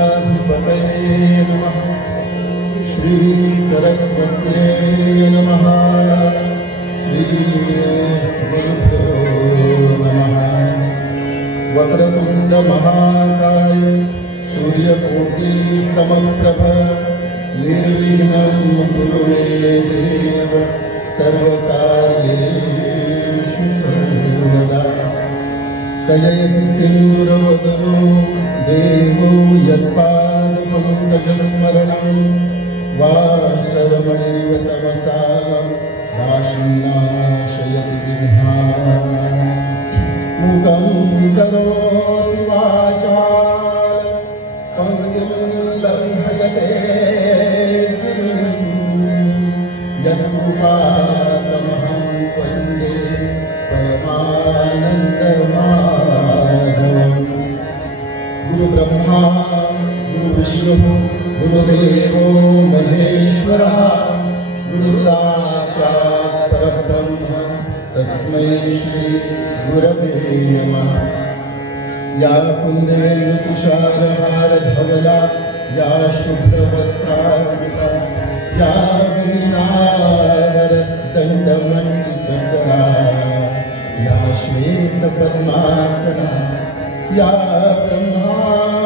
गणाधिपतये नमः। श्री सरस्वत्यै नमः। श्री गुरुभ्यो नमः। वक्रतुण्ड महाकाय सूर्यकोटि समप्रभ निर्विघ्नं कुरु मे देव सर्वकार्येषु सर्वदा। सयति सिन्दूरवदनो देवो यत्पादपङ्कजस्मरणं वासरमणिव तमसा राशिनाशयति विघ्नान्। मुखं करोति वाचालं पङ्क्तिं लङ्घयते यत्कृपातमहं वन्दे परमानन्दमाधवम्। गुरुब्रह्मा गुरुविष्णुः गुरुदेवो महेश्वरः गुरुसाक्षात् परब्रह्म तस्मै श्री गुरवे नमः। या कुन्देन तुषारहारधवला या शुभ्रवस्त्रावृता या वीणादण्डमण्डितकरा या श्वेतपद्मासना या ब्रह्माच्युतशङ्करः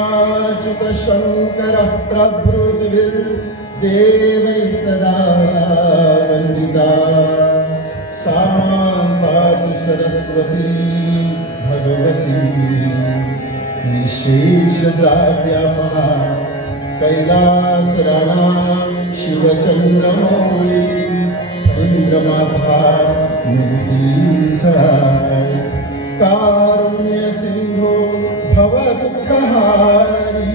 प्रभृतिर्देवैः सदा वन्दिता। सा मां पातु सरस्वती भगवती निशेषजाड्यापहा कैलासराणा शिवचन्द्रमौळि इन्द्रमाभा निर्गीसहाय। कारुण्यसिन्धो भवदुःखहारी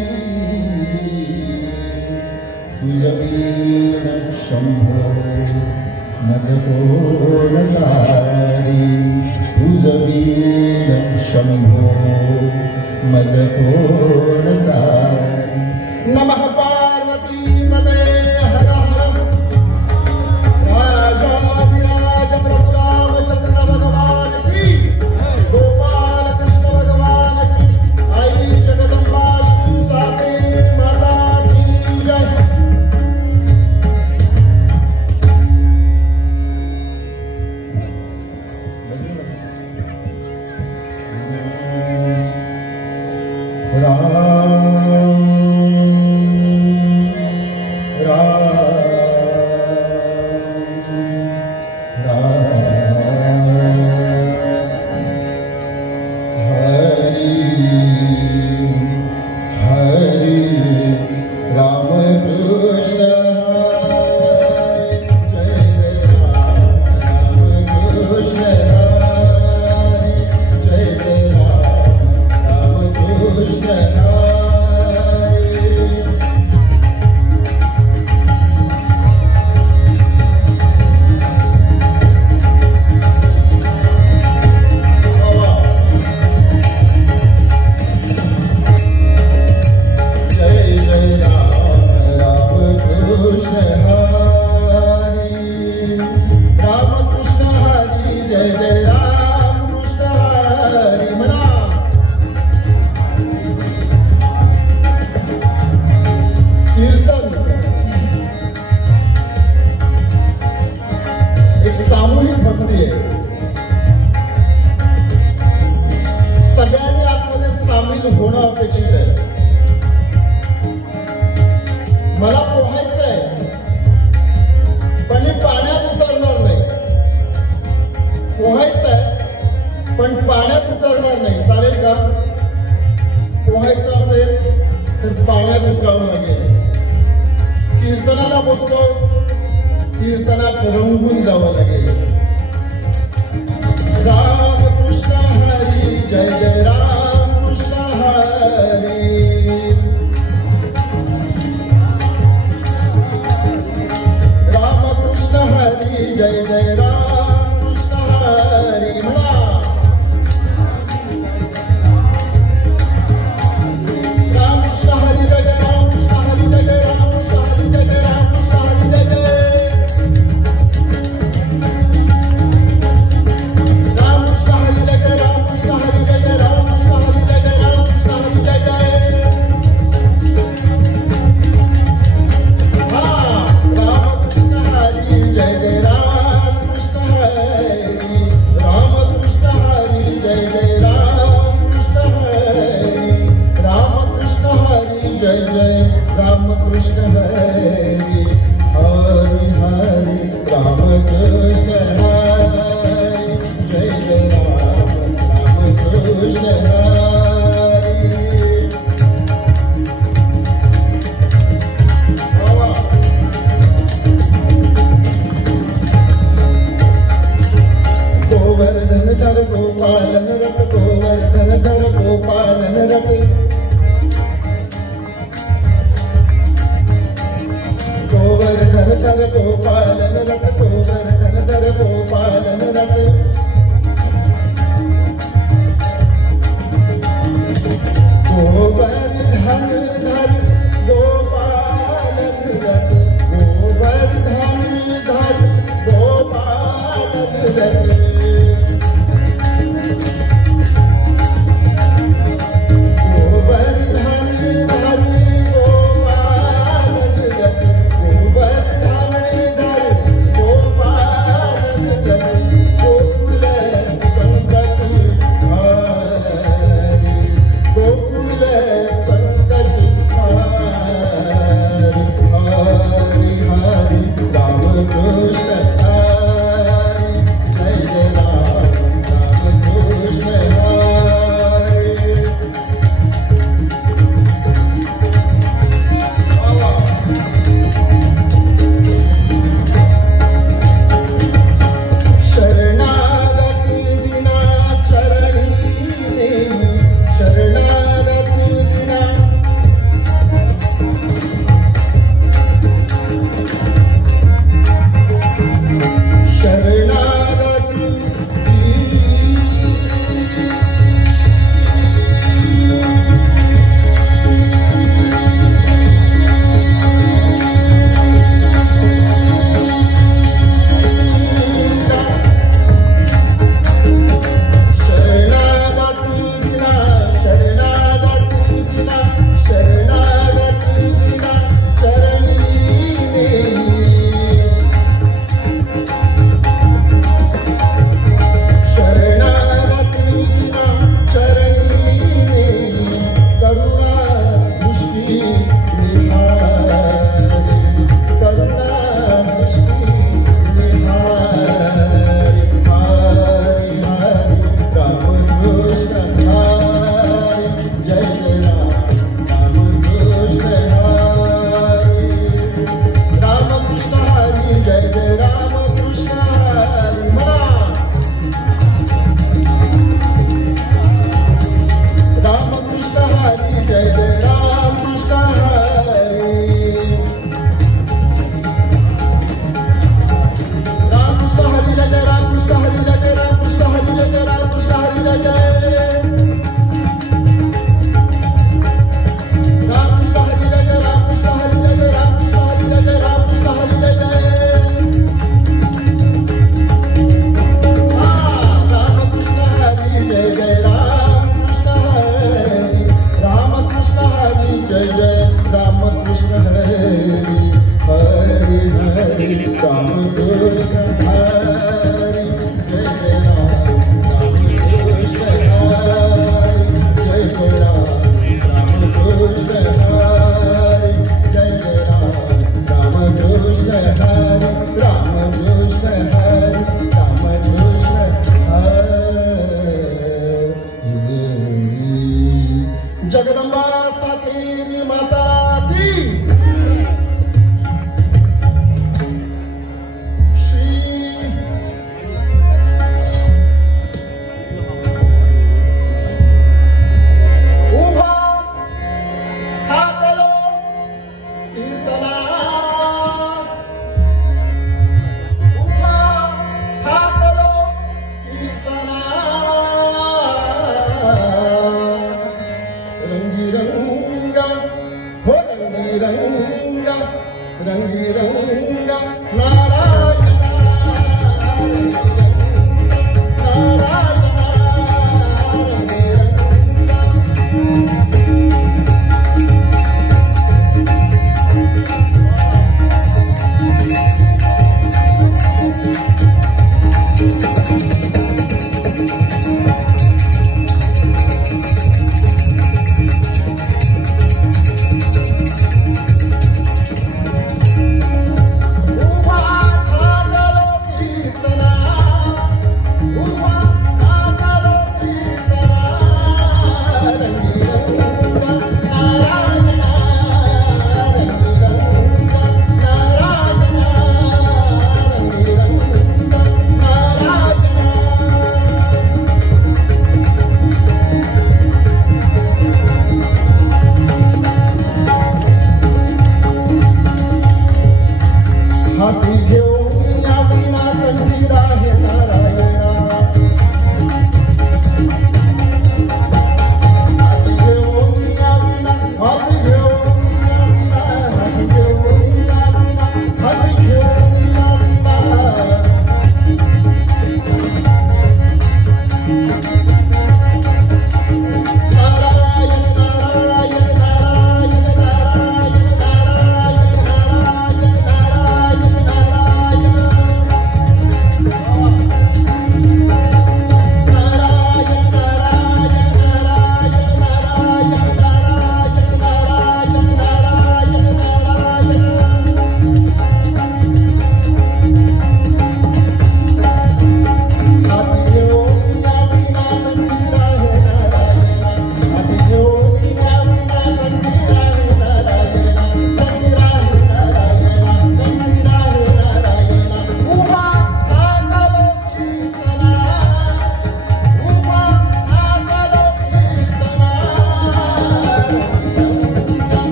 तुझवीण शम्भो मजकोणकारी तुझवीण शम्भो मजकोणकारी। नमः पार्वती पते हर हर राजाधिराज प्रभु रामचंद्र भगवान की गोपाल कृष्ण भगवान की आई जगदम्बा श्री साते माता की जय।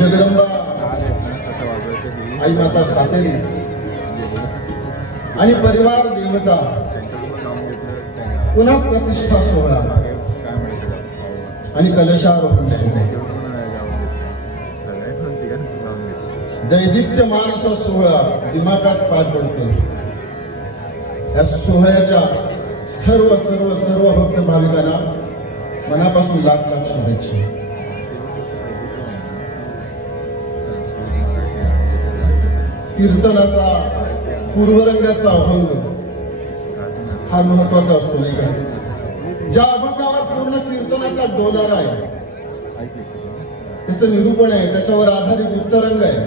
जगदंबा आई माता सातेरी आणि परिवार देवता पुन्हा प्रतिष्ठा सोहळा आणि कलशारोहण सोहळा दैदिप्य मानस सोहळा दिमागात पार पडतो। या सोहळ्याच्या सर्व सर्व सर्व भक्त भाविकांना मनापासून लाख लाख शुभेच्छा। कीर्तनाचा पूर्वरंगाचा अभंग हा महत्वाचा असतो नाही का? ज्या अभंगावर पूर्ण कीर्तनाचा डोलारा आहे त्याचं निरूपण आहे, त्याच्यावर आधारित उत्तरंग आहे।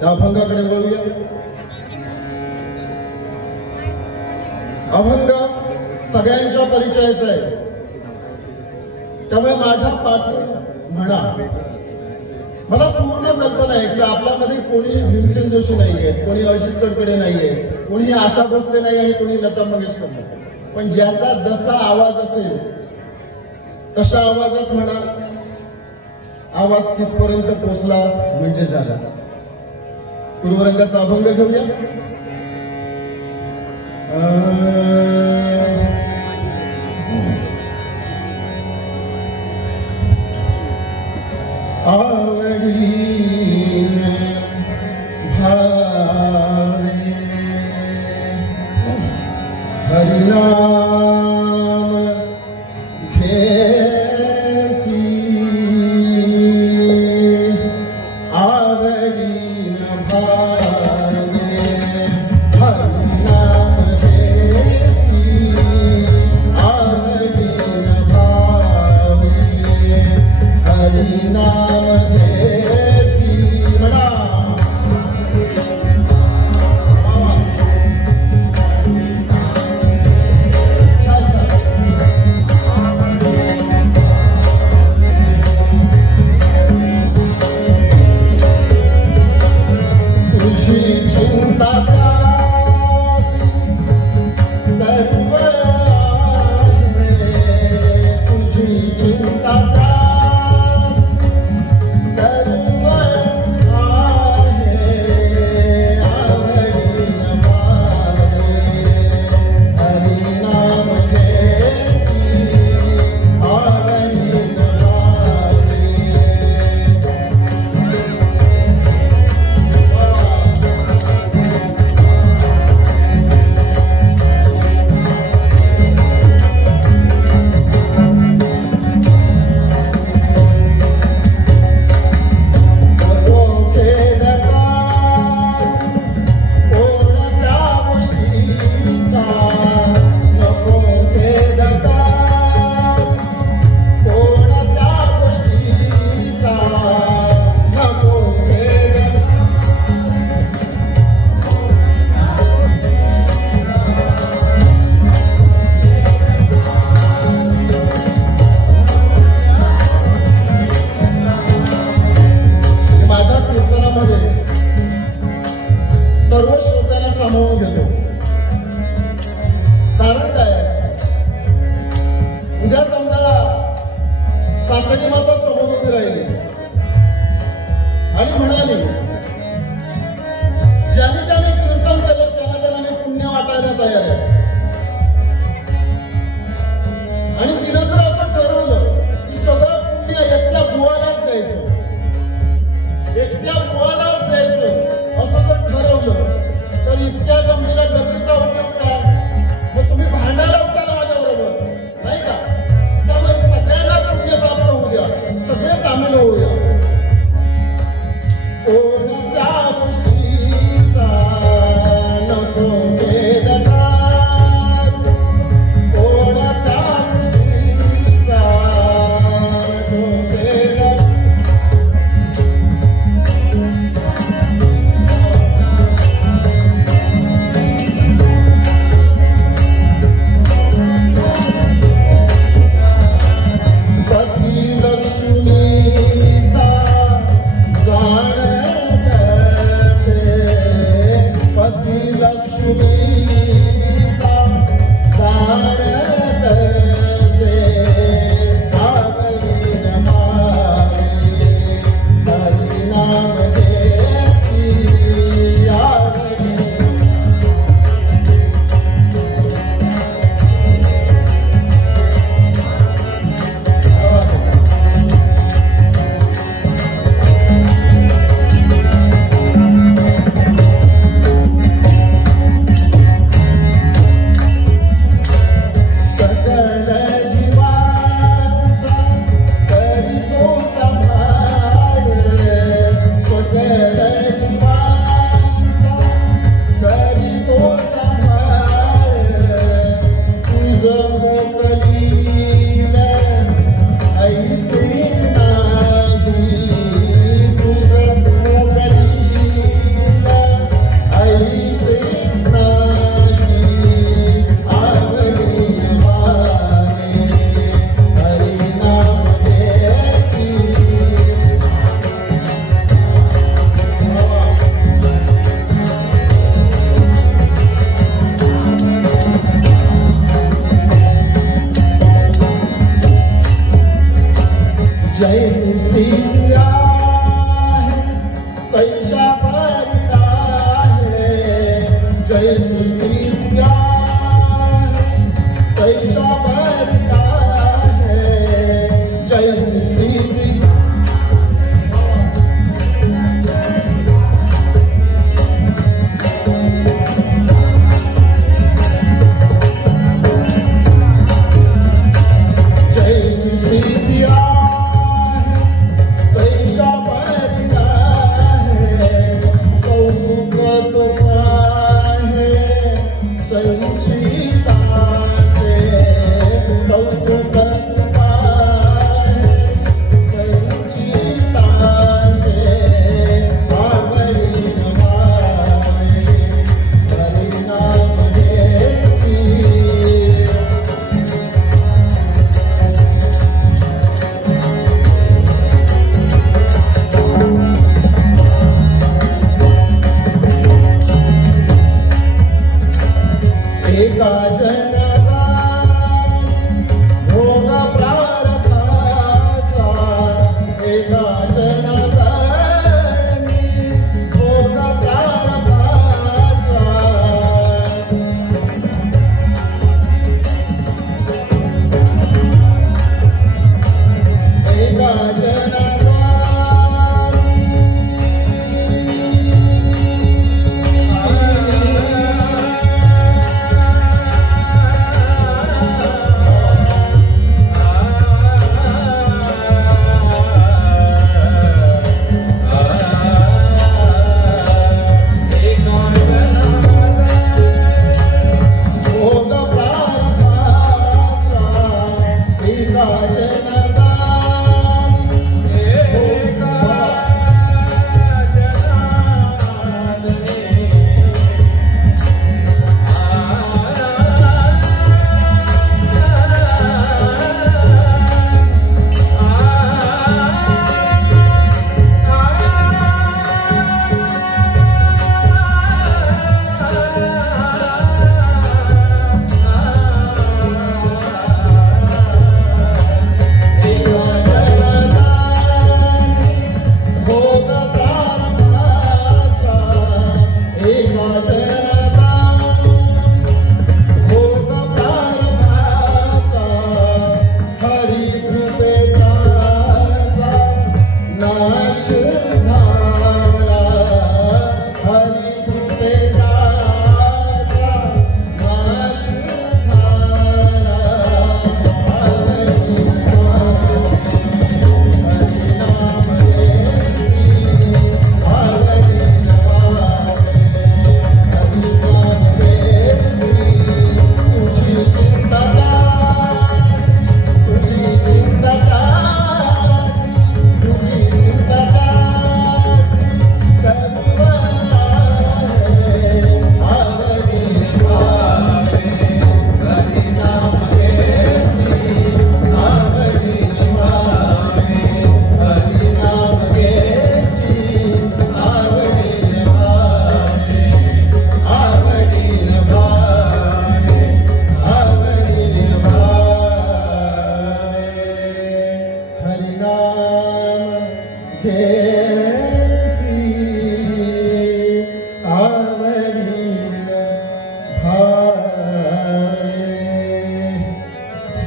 त्या अभंगाकडे वळूया। अभंग सगळ्यांच्या परिचयाचा आहे, त्यामुळे माझ्या पाठी म्हणा। मला पूर्ण कल्पना आहे की आपल्यामध्ये कोणी भीमसेन जोशी नाहीये, कोणी अजित कडकडे नाहीये, कोणी आशा भोसले नाही आणि कोणी लता मंगेशकर नाही। पण ज्याचा जसा आवाज असेल तशा आवाजात म्हणा, आवाज तिथपर्यंत पोचला म्हणजे झाला। पूर्वरंगाचा अभंग घेऊया। आवडीन भावे हरिनाम घेसी, आवडीन भावे हरिनाम घेसी, आवडीन भावे हरिनाम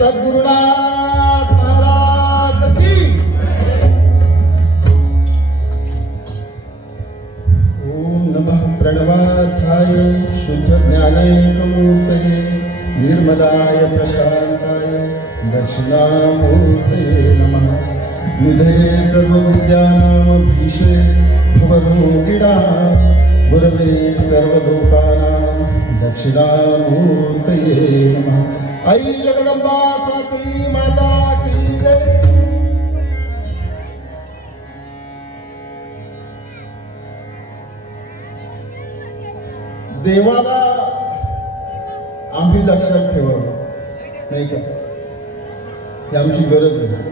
सद्गुरुनाथ महाराज की। ओम नमः प्रणवार्थाय शुद्ध ज्ञानैकमूर्तये निर्मलाय प्रशांताय दक्षिणामूर्तये नमः। निधये सर्वविद्यानामधीशे भवरोगिणां गुरवे सर्वलोकानां दक्षिणामूर्तये नमः। आई जगदंबा साती माता की जय। देवाला आम्ही लक्षात ठेवावं नाही का, ही आमची गरज आहे।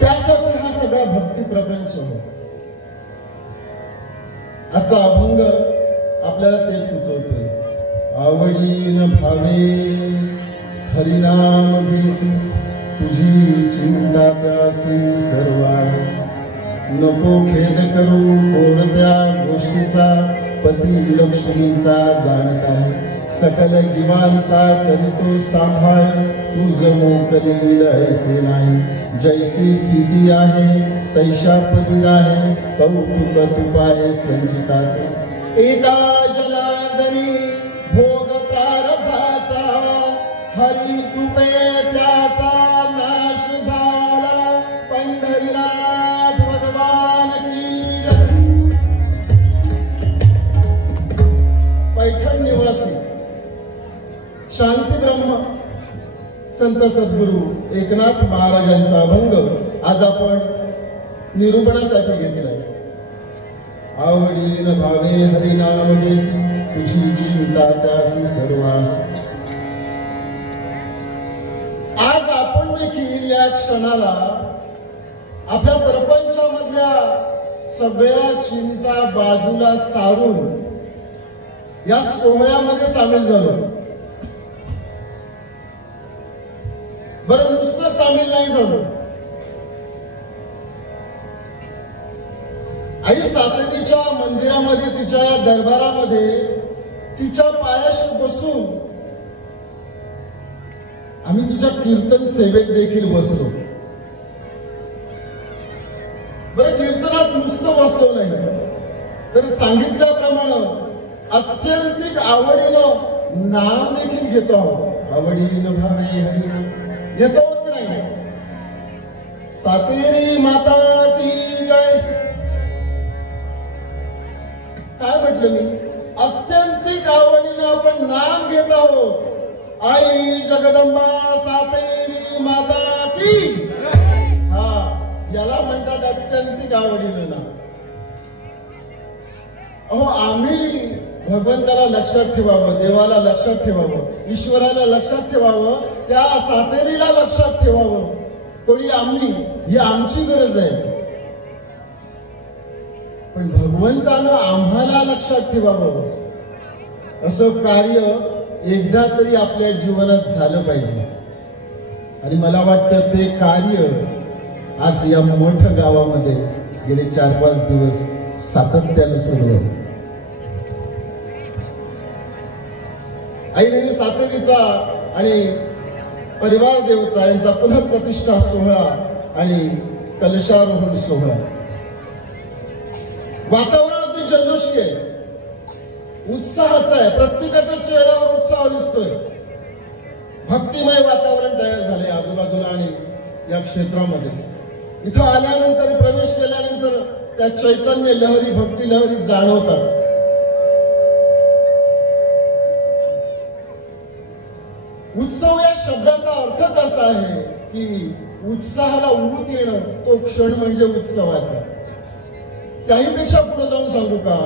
त्यासाठी हा सगळा भक्ती प्रपंच आहे। आजचा अभंग आपल्याला ते सुचवतोय। आवडीन भावे हरिनाम घेसी, तुझी चिंता त्यासी सर्वा। नको खेद करू कोणत्या गोष्टीचा, पती लक्ष्मीचा जाणता। सकल जीवांचा करीतो सांभाळ, तुझ मोकलील ऐसे नाही। जैसी स्थिती आहे तैशा पदी आहे, कौतुक तुपाय संचिताचे। एका जनार्दनी भोग प्रारब्धाचा, हरी तुपे त्याचा नाश झाला। पंढरीनाथ भगवान की जय। पैठण निवासी शांती ब्रह्म संत सद्गुरू एकनाथ महाराजांचा अभंग आज आपण निरूपणासाठी घेतलाय। आवडीन भावे हरिनाम घेसी, तुझी चिंता त्यासी सर्वा। आज आपण देखील या क्षणाला आपल्या प्रपंचामधल्या सगळ्या चिंता बाजूला सारून या सोहळ्यामध्ये सामील झालो। बरं, नुसतं सामील नाही झालो। आई सातेरीच्या मंदिरामध्ये, तिच्या या दरबारामध्ये तिच्या पायाशी बसून आम्ही तिच्या कीर्तन सेवेत देखील बसलो। बरं, कीर्तनात नुसतं बसलो नाही, तर सांगितल्याप्रमाणे अत्यंतिक आवडीनं नाम देखील घेतो आहोत। आवडीनं भावे हरिनाम घेतो की नाही? सातेरी माता की जय। काय म्हटलं मी? अत्यंतिक आवडीनं आपण नाम घेत आहोत। आई जगदंबा सातेरी माता की। हा, याला म्हणतात अत्यंतिक आवडीनं नाम। अहो, आम्ही भगवंताला लक्षात ठेवावं, देवाला लक्षात ठेवावं, ईश्वराला लक्षात ठेवावं, त्या सातेरीला लक्षात ठेवावं। कोणी आम्ही, ही आमची गरज आहे, पण भगवंतानं आम्हाला लक्षात ठेवावं असं कार्य एकदा तरी आपल्या जीवनात झालं पाहिजे। आणि मला वाटतं ते कार्य आज या मोठ्या गावामध्ये गेले 4-5 दिवस सातत्यानं सुरू आहे। आई सातेरीचा आणि परिवार देवता यांचा पुनः प्रतिष्ठा सोहळा आणि कलशारोहण सोहळा। वातावरण अगदी जल्लोषी आहे, उत्साहाचं आहे, प्रत्येकाच्या चेहऱ्यावर उत्साह दिसतोय। भक्तिमय वातावरण तयार झाले आजूबाजूला आणि या क्षेत्रामध्ये। इथं आल्यानंतर, प्रवेश केल्यानंतर त्या चैतन्य लहरी, भक्ती लहरी जाणवतात। उत्सव या शब्दाचा अर्थच असा आहे की उत्साहाला ऊत येणं, तो क्षण म्हणजे उत्सवाचा। त्याहीपेक्षा पुढे जाऊन सांगू का,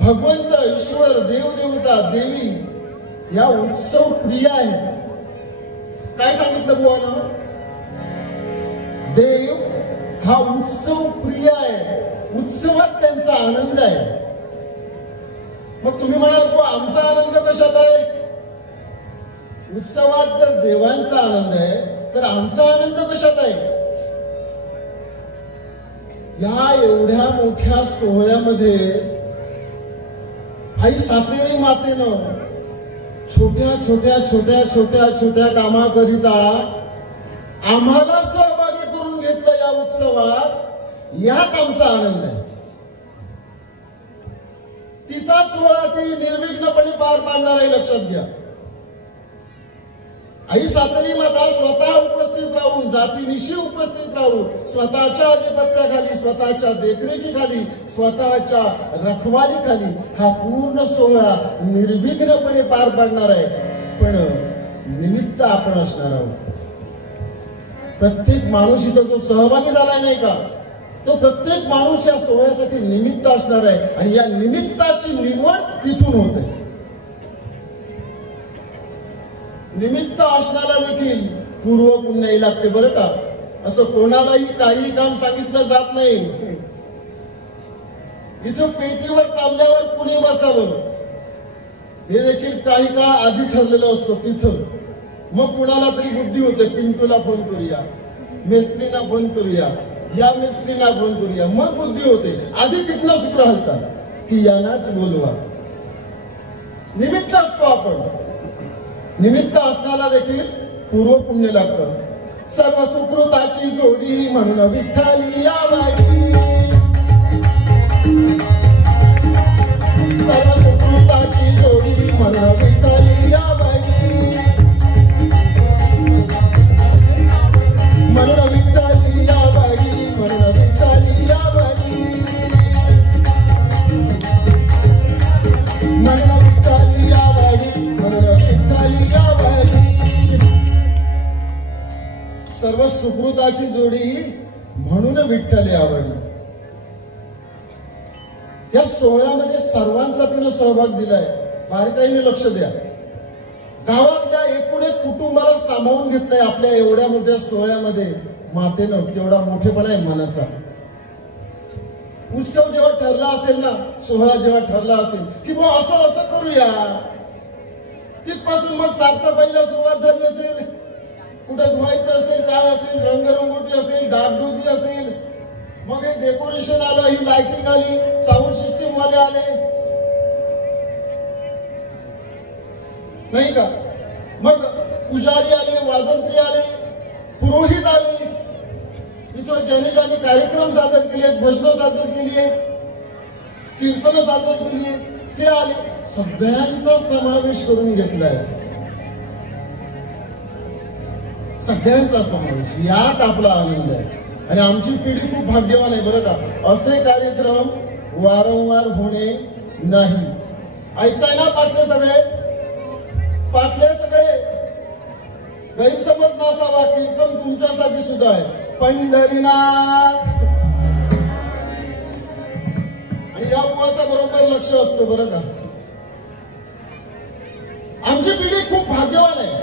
भगवंत, ईश्वर, देवदेवता, देवी या उत्सव प्रिय आहेत। काय सांगितलं बुवानं? देव हा उत्सव प्रिय आहे, उत्सवात त्यांचा आनंद आहे। मग तुम्ही म्हणाल, बुवा आमचा आनंद कशात आहे? उत्सवात जर देवांचा आनंद आहे तर आमचा आनंद कशात आहे? या एवढ्या मोठ्या सोहळ्यामध्ये आई सातेरी मातेनं छोट्या छोट्या छोट्या छोट्या छोट्या कामाकरिता आम्हाला सहभागी करून घेतलं या उत्सवात। यात आमचा आनंद आहे। तिचा सोहळा ती निर्विघ्नपणे पार पाडणार आहे, लक्षात घ्या। आई सातेरी माता स्वतः उपस्थित उपस्थित राहून, जातीनिशी उपस्थित राहून, स्वतःच्या आधिपत्याखाली, स्वतःच्या देखरेखीखाली, स्वतःच्या रखवालीखाली हा पूर्ण सोहळा निर्विघ्नपणे पार पाडणार आहे. पण निमित्त आपण असणार आहोत. प्रत्येक माणूस इथं जो सहभागी झालाय नाही का, तो प्रत्येक माणूस या सोहळ्यासाठी निमित्त असणार आहे. आणि या निमित्ताची निवड इथून होते. निमित्त असणारा देखील पूर्व पुण्याई लागते बरं का. असं कोणालाही काही काम सांगितलं जात नाही. इथं पेटीवर तांब्यावर कुणी बसावं हे देखील काही काळ आधी ठरलेलं असतं तिथं. मग कुणाला तरी बुद्धी होते, पिंटूला फोन करूया, मेस्त्रीला फोन करूया, या मिस्त्रीला फोन करूया, मग बुद्धी होते. आधी तिथनं सूत्र हलतात की यांनाच बोलवा. निमित्त असतो आपण. निमित्त असणारा देखील पूर्व पुण्य लागतं. सर्व सुकृताची जोडी म्हणून विठ्ठली यावाई, सर्व सुकृताची जोडी म्हणून विठ्ठली यावाई, म्हणून विठ्ठली यावाई, म्हणून विठ्ठली यावाई, म्हणून विठ्ठली यावाई, म्हणून विठ्ठली यावाई. सर्व सुकृताची जोडी म्हणून विठ्ठली आवडली. या सोहळ्यामध्ये सर्वांचा तिनं सहभाग दिलाय. बारकाईने लक्ष द्या. गावातल्या एकूण एक कुटुंबाला सामावून घेतलंय आपल्या एवढ्या मोठ्या सोहळ्यामध्ये. मातेनं केवढा मोठेपणा आहे मनाचा. उत्सव जेव्हा ठरला असेल ना, सोहळा जेव्हा ठरला असेल की मग असं असं करूया, तिथपासून मग साफसफाईला सुरुवात झाली असेल. कुठं धुवायचं असेल, काय असेल, रंगरंगोटी असेल, डागडुजी असेल, मग एक डेकोरेशन आलं, ही लाइटिंग आली, साऊंड सिस्टीम वाले आले नाही का, मग पुजारी आले, वाजंत्री आले, पुरोहित आले, इथं ज्याने ज्याने कार्यक्रम सादर केले, भजनं सादर केली आहेत, कीर्तन सादर केली आहेत, ते आले. सगळ्यांचा समावेश करून घेतलाय. सगळ्यांचा समावेश, यात आपला आनंद आहे. आणि आमची पिढी खूप भाग्यवान आहे बरं का. असे कार्यक्रम वारंवार होणे नाही. ऐकताय ना पाटले सगळे? पाटले सगळे गैरसमज नसावा, कीर्तन तुमच्यासाठी सुद्धा आहे. पंढरीनाथ आणि या बुवाचा बरोबर लक्ष असतो बरं का. आमची पिढी खूप भाग्यवान आहे,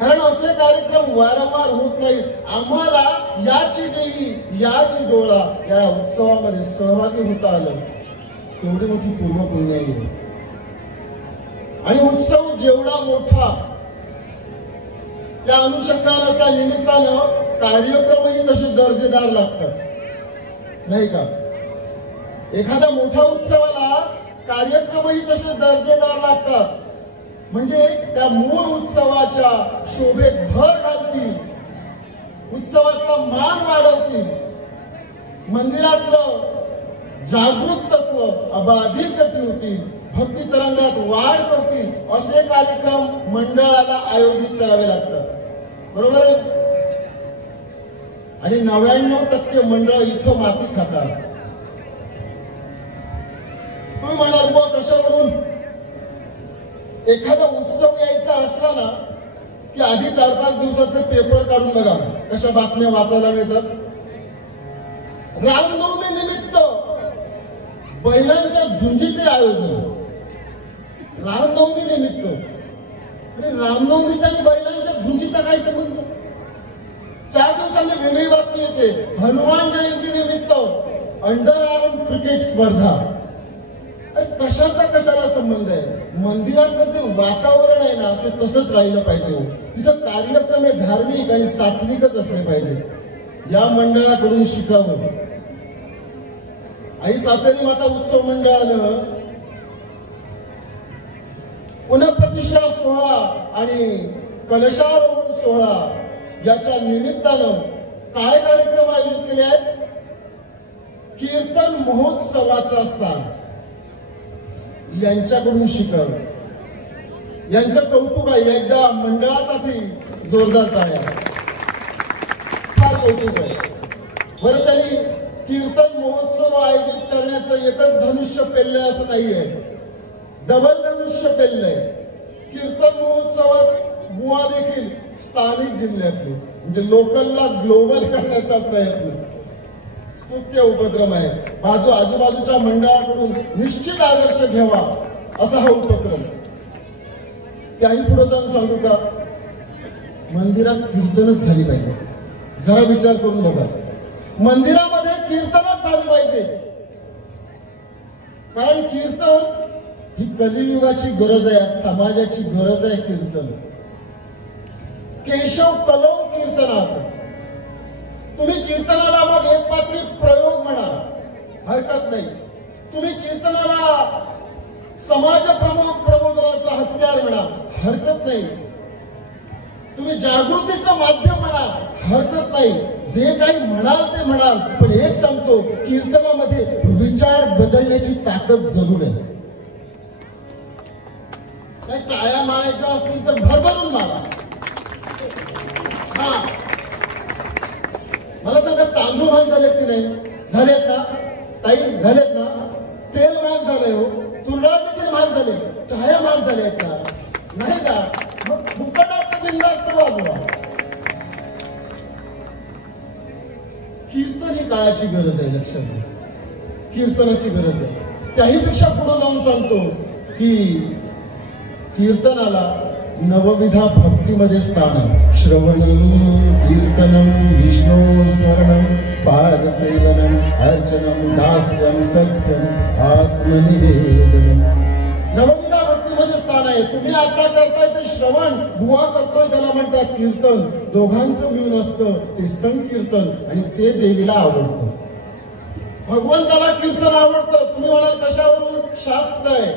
कारण असले कार्यक्रम वारंवार होत नाहीत. आम्हाला याची देही याची डोळा या उत्सवामध्ये सहभागी होता आलं, तेवढी मोठी पूर्व पुण्याई. आणि उत्सव जेवढा मोठा, त्या अनुषंगानं, त्या निमित्तानं कार्यक्रमही तसे दर्जेदार लागतात नाही का. एखाद्या मोठ्या उत्सवाला कार्यक्रमही तसे दर्जेदार लागतात. म्हणजे त्या मूळ उत्सवाच्या शोभेत भर घालतील, उत्सवाचा मान वाढवतील, मंदिरातलं जागृत तत्व अबाधित ठेवतील, भक्ती तरंगात वाढ करतील. असे कार्यक्रम मंडळाला आयोजित करावे लागतात. बरोबर आहे. आणि 99% मंडळ इथं माती खातात. तुम्ही म्हणाल बुवा कशावरून? एखादा उत्सव यायचा असला ना की आधी 4-5 दिवसाचे पेपर काढून बघा कशा बातम्या वाचायला मिळतात. रामनवमी निमित्त बैलांच्या झुंजीचे आयोजन. रामनवमी निमित्त. आणि रामनवमीचा आणि बैलांच्या झुंजीचा काय संबंध? 4 दिवसांनी वेगळी बातमी येते. हनुमान जयंती निमित्त अंडर आर्म क्रिकेट स्पर्धा. कशाचा कशाला संबंध आहे? मंदिरातलं जे वातावरण आहे ना ते तसंच राहिलं पाहिजे. तिथं कार्यक्रम हे धार्मिक आणि सात्विकच असले पाहिजे. या मंडळाकडून शिकावं. आई सातेरी माता उत्सव मंडळानं पुनःप्रतिष्ठा सोहळा आणि कलशारोहण सोहळा याच्या निमित्तानं काय कार्यक्रम आयोजित केले आहेत? कीर्तन महोत्सवाचा साज यांच्याकडून शिकावं. यांचं कौतुक आहे. एकदा मंडळासाठी जोरदार टाळ्या. कौतुक आहे. बरं, त्यांनी कीर्तन महोत्सव आयोजित करण्याचं एकच धनुष्य पेललंय असं नाहीये, डबल धनुष्य पेललंय. कीर्तन महोत्सवात बुवा देखील स्थानिक जिल्ह्यातले म्हणजे लोकलला ग्लोबल करण्याचा प्रयत्न स्तुत्य उपक्रम आहे. आजूबाजूच्या मंडळाकडून निश्चित आदर्श घ्यावा असा हा उपक्रम. त्याही पुढे जाऊन सांगू का, मंदिरात कीर्तनच झाली पाहिजे. जरा विचार करून बघा, मंदिरामध्ये कीर्तनच झाली पाहिजे. कारण कीर्तन ही कलियुगाची गरज आहे, समाजाची गरज आहे. कीर्तन केशव कलौ कीर्तनात. तुम्ही कीर्तनाला मग एक पात्री प्रयोग म्हणा, हरकत नाही. तुम्ही कीर्तनाला समाज प्रबोधनाचा हत्यार म्हणा, हरकत नाही. तुम्ही जागृतीचं माध्यम म्हणा, हरकत नाही. जे काही म्हणाल ते म्हणाल, पण एक सांगतो, कीर्तनामध्ये विचार बदलण्याची ताकद जरूर आहे. काही टाळ्या मारायच्या असतील तर भरभरून मारा. हा, मला सांगा, तांदूळ महाग झालेत की नाही? झालेत ना ताई? झालेत ना? तेल महाग झालंय हो, तुरडाळ देखील महाग झाले, टाळ्या महाग झाल्या आहेत का? नाही का? मग फुकटात बिनधास्त वाजवा. कीर्तन ही काळाची गरज आहे, लक्षात घ्या. कीर्तनाची गरज आहे. त्याही पेक्षा पुढे जाऊन सांगतो की कीर्तनाला नवविधा भक्तीमध्ये स्थान आहे. श्रवणम कीर्तनम विष्णू स्मरणम पादसेवनम अर्चनम दास्यम सत्यम आत्मनिवेदनम. नवविधा भक्तीमध्ये स्थान आहे. तुम्ही आता करताय ते श्रवण, बुवा करतोय त्याला म्हणतात कीर्तन. दोघांचं मिळून असतं ते संकीर्तन आणि ते देवीला आवडतं. भगवंताला कीर्तन आवडतं. तुम्ही म्हणाल कशावरून? शास्त्र आहे.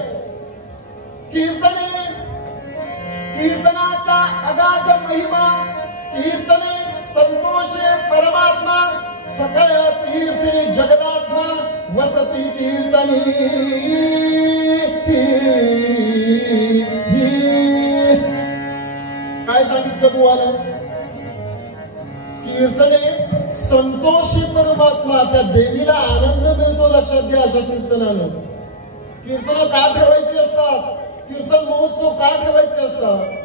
कीर्तनाचा अगाध महिमा. कीर्तने संतोषे परमात्मा. सकळ तीर्थे जगदात्मा वसती कीर्तनी. काय सांगितलं बुवानं? कीर्तने संतोषी परमात्मा, त्या देवीला आनंद मिळतो. लक्षात घ्या. अशा कीर्तनानं कीर्तन का ठेवायची असतात? कीर्तन महोत्सव का ठेवायचे असतात?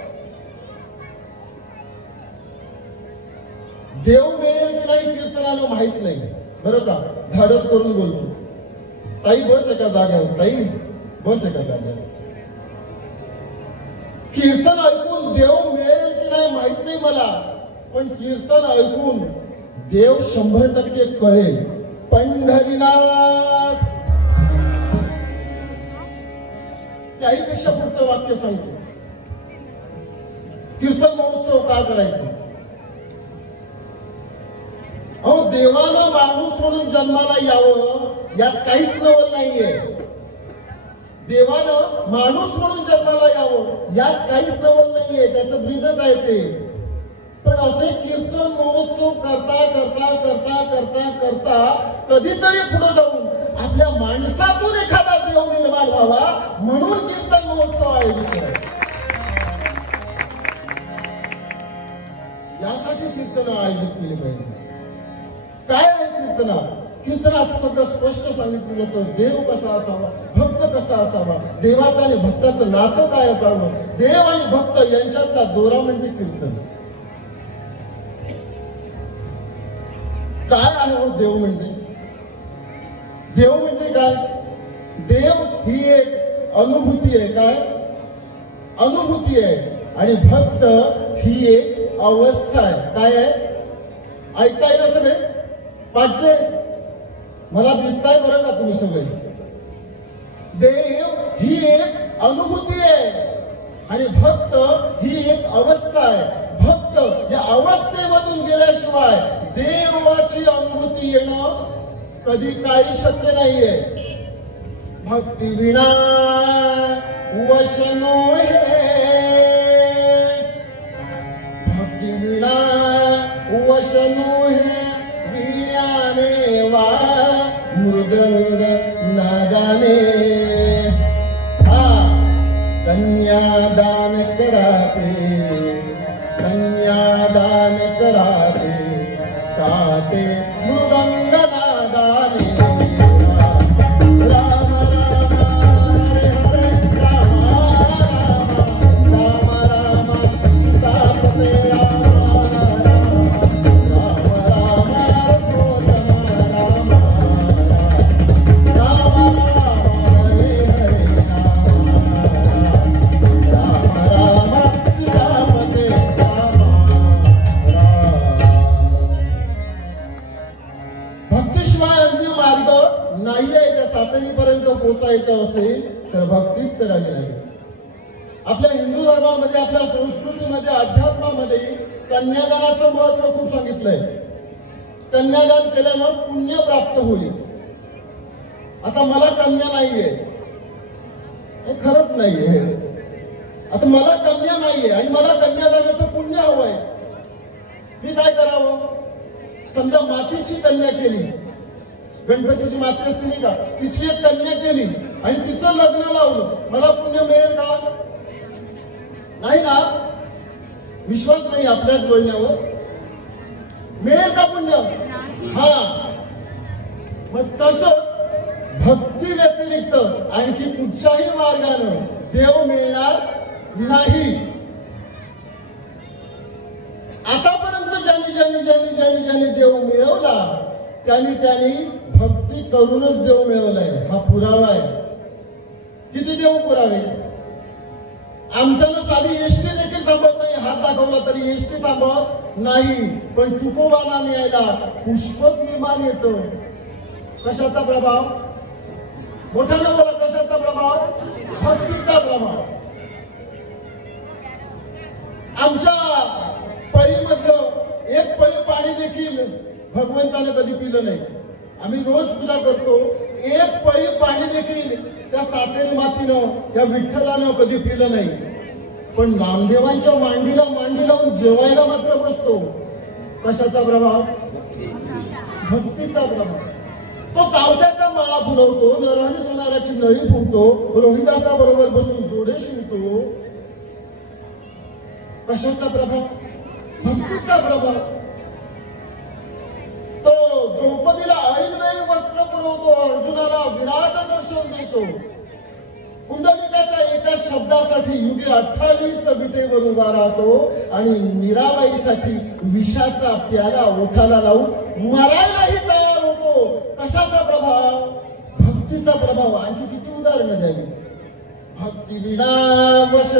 देव मिळेल की नाही कीर्तनाला माहित नाही, बरं का? धाडस करून बोलतो. ताई बस एका जाग्यावर, ताई बस एका जाग्यावर. कीर्तन ऐकून देव मिळेल की नाही माहित नाही मला, पण कीर्तन ऐकून देव 100% कळेल. पंढरीनाथ. त्याही पेक्षा पुढचं वाक्य सांगतो. कीर्तन महोत्सव का करायचं? अहो, देवानं माणूस म्हणून जन्माला यावं यात काहीच नवल नाहीये. देवानं माणूस म्हणून जन्माला यावं यात काहीच नवल नाहीये. त्याचं ब्रीदच आहे ते. पण असे कीर्तन महोत्सव करता करता करता करता करता कधीतरी पुढे जाऊन आपल्या माणसातून एखादा देव निर्माण व्हावा म्हणून कीर्तन महोत्सव आयोजित करायचे. यासाठी कीर्तन आयोजित केली पाहिजे. काय आहे कीर्तनात? कीर्तनात सगळं स्पष्ट सांगितलं जातं. देव कसा असावा, भक्त कसा असावा, देवाचं आणि भक्ताचं नातं काय असावं, देव आणि भक्त यांच्यातला दोरा म्हणजे कीर्तन. काय आहे हो देव म्हणजे? देव म्हणजे काय? देव ही एक अनुभूती आहे. काय अनुभूती आहे? आणि भक्त ही एक अवस्था आहे. काय आहे? ऐकताय ना सगळे? पाचशे मला दिसताय बरं का तुम्ही सगळे? देव ही एक अनुभूती आहे आणि भक्त ही एक अवस्था आहे. भक्त या अवस्थेमधून गेल्याशिवाय देवाची अनुभूती येणं कधी काही शक्य नाहीये. भक्ती विना वशनो हे, भक्ती विना वशनो हे, विण्याने वा मृदंग नादाने. कन्यादान कराते, कन्यादान कराते, काते मृदंग नादाने राम राम हरे हरे राम राम राम राम सीतापते राम राम राम गौतम राम राम राम हरे हरे राम राम सीतापते राम भक्तीशिवाय अन्य मार्ग नाही आहे. त्या सातरीपर्यंत पोहोचायचं असेल तर भक्तीच करावी लागेल. आपल्या हिंदू धर्मामध्ये आपल्या संस्कृतीमध्ये अध्यात्मामध्ये कन्यादानाचं महत्व खूप सांगितलंय. कन्यादान केल्यानं पुण्य प्राप्त होईल. आता मला कन्या नाहीये, हे खरंच नाहीये. आता मला कन्या नाहीये आणि मला कन्यादानाचं पुण्य हवंय. मी काय करावं? समजा मातीची कन्या केली, गणपतीची माती असते नाही का, तिची एक कन्या केली आणि तिचं लग्न लावलं, मला पुण्य मिळेल का? नाही ना. विश्वास नाही आपल्याच बोलण्यावर. मिळेल का पुण्य? हा. मग तसंच भक्ती व्यतिरिक्त आणखी कुठच्याही मार्गानं देव मिळणार नाही. आतापर्यंत ज्यांनी देव मिळवला त्यांनी भक्ती करूनच देव मिळवलाय. हा पुरावा आहे. किती देव पुरावे? आमच्याला साधी एसटी देखील थांबत नाही. हात दाखवला तरी एसटी थांबत नाही. पण तुकोबाना न्यायला पुष्पक विमान येतो. कशाचा प्रभाव? मोठ्यानं बोला. कशाचा प्रभाव? भक्तीचा प्रभाव. आमच्या पळीमधलं एक पळी पाणी देखील भगवंताने कधी पिलं नाही. आम्ही रोज पूजा करतो. एक पळी पाणी देखील त्या सातेरी मातीनं, त्या विठ्ठलानं कधी पिलं नाही. पण नामदेवांच्या मांडीला मांडी लावून जेवायला मात्र बसतो. कशाचा प्रभाव? भक्तीचा प्रभाव. तो सावत्याचा माळा फुलवतो, नरहरी सोनाराची नळी फुलतो, रोहिदासाबरोबर बसून जोडे शिवतो. कशाचा प्रभाव? भक्तीचा प्रभाव. तो द्रौपदीला ऐनवेळी वस्त्र पुरवतो, अर्जुनाला विराट दर्शन देतो. पुंडलिकाच्या एका शब्दासाठी युगे 28 विटेवर उभा राहतो आणि मीराबाईसाठी विषाचा प्याला ओठाला लावून मरायलाही तयार होतो. कशाचा प्रभाव? भक्तीचा प्रभाव. आणखी किती उदाहरणं द्यावी? भक्ती विना वश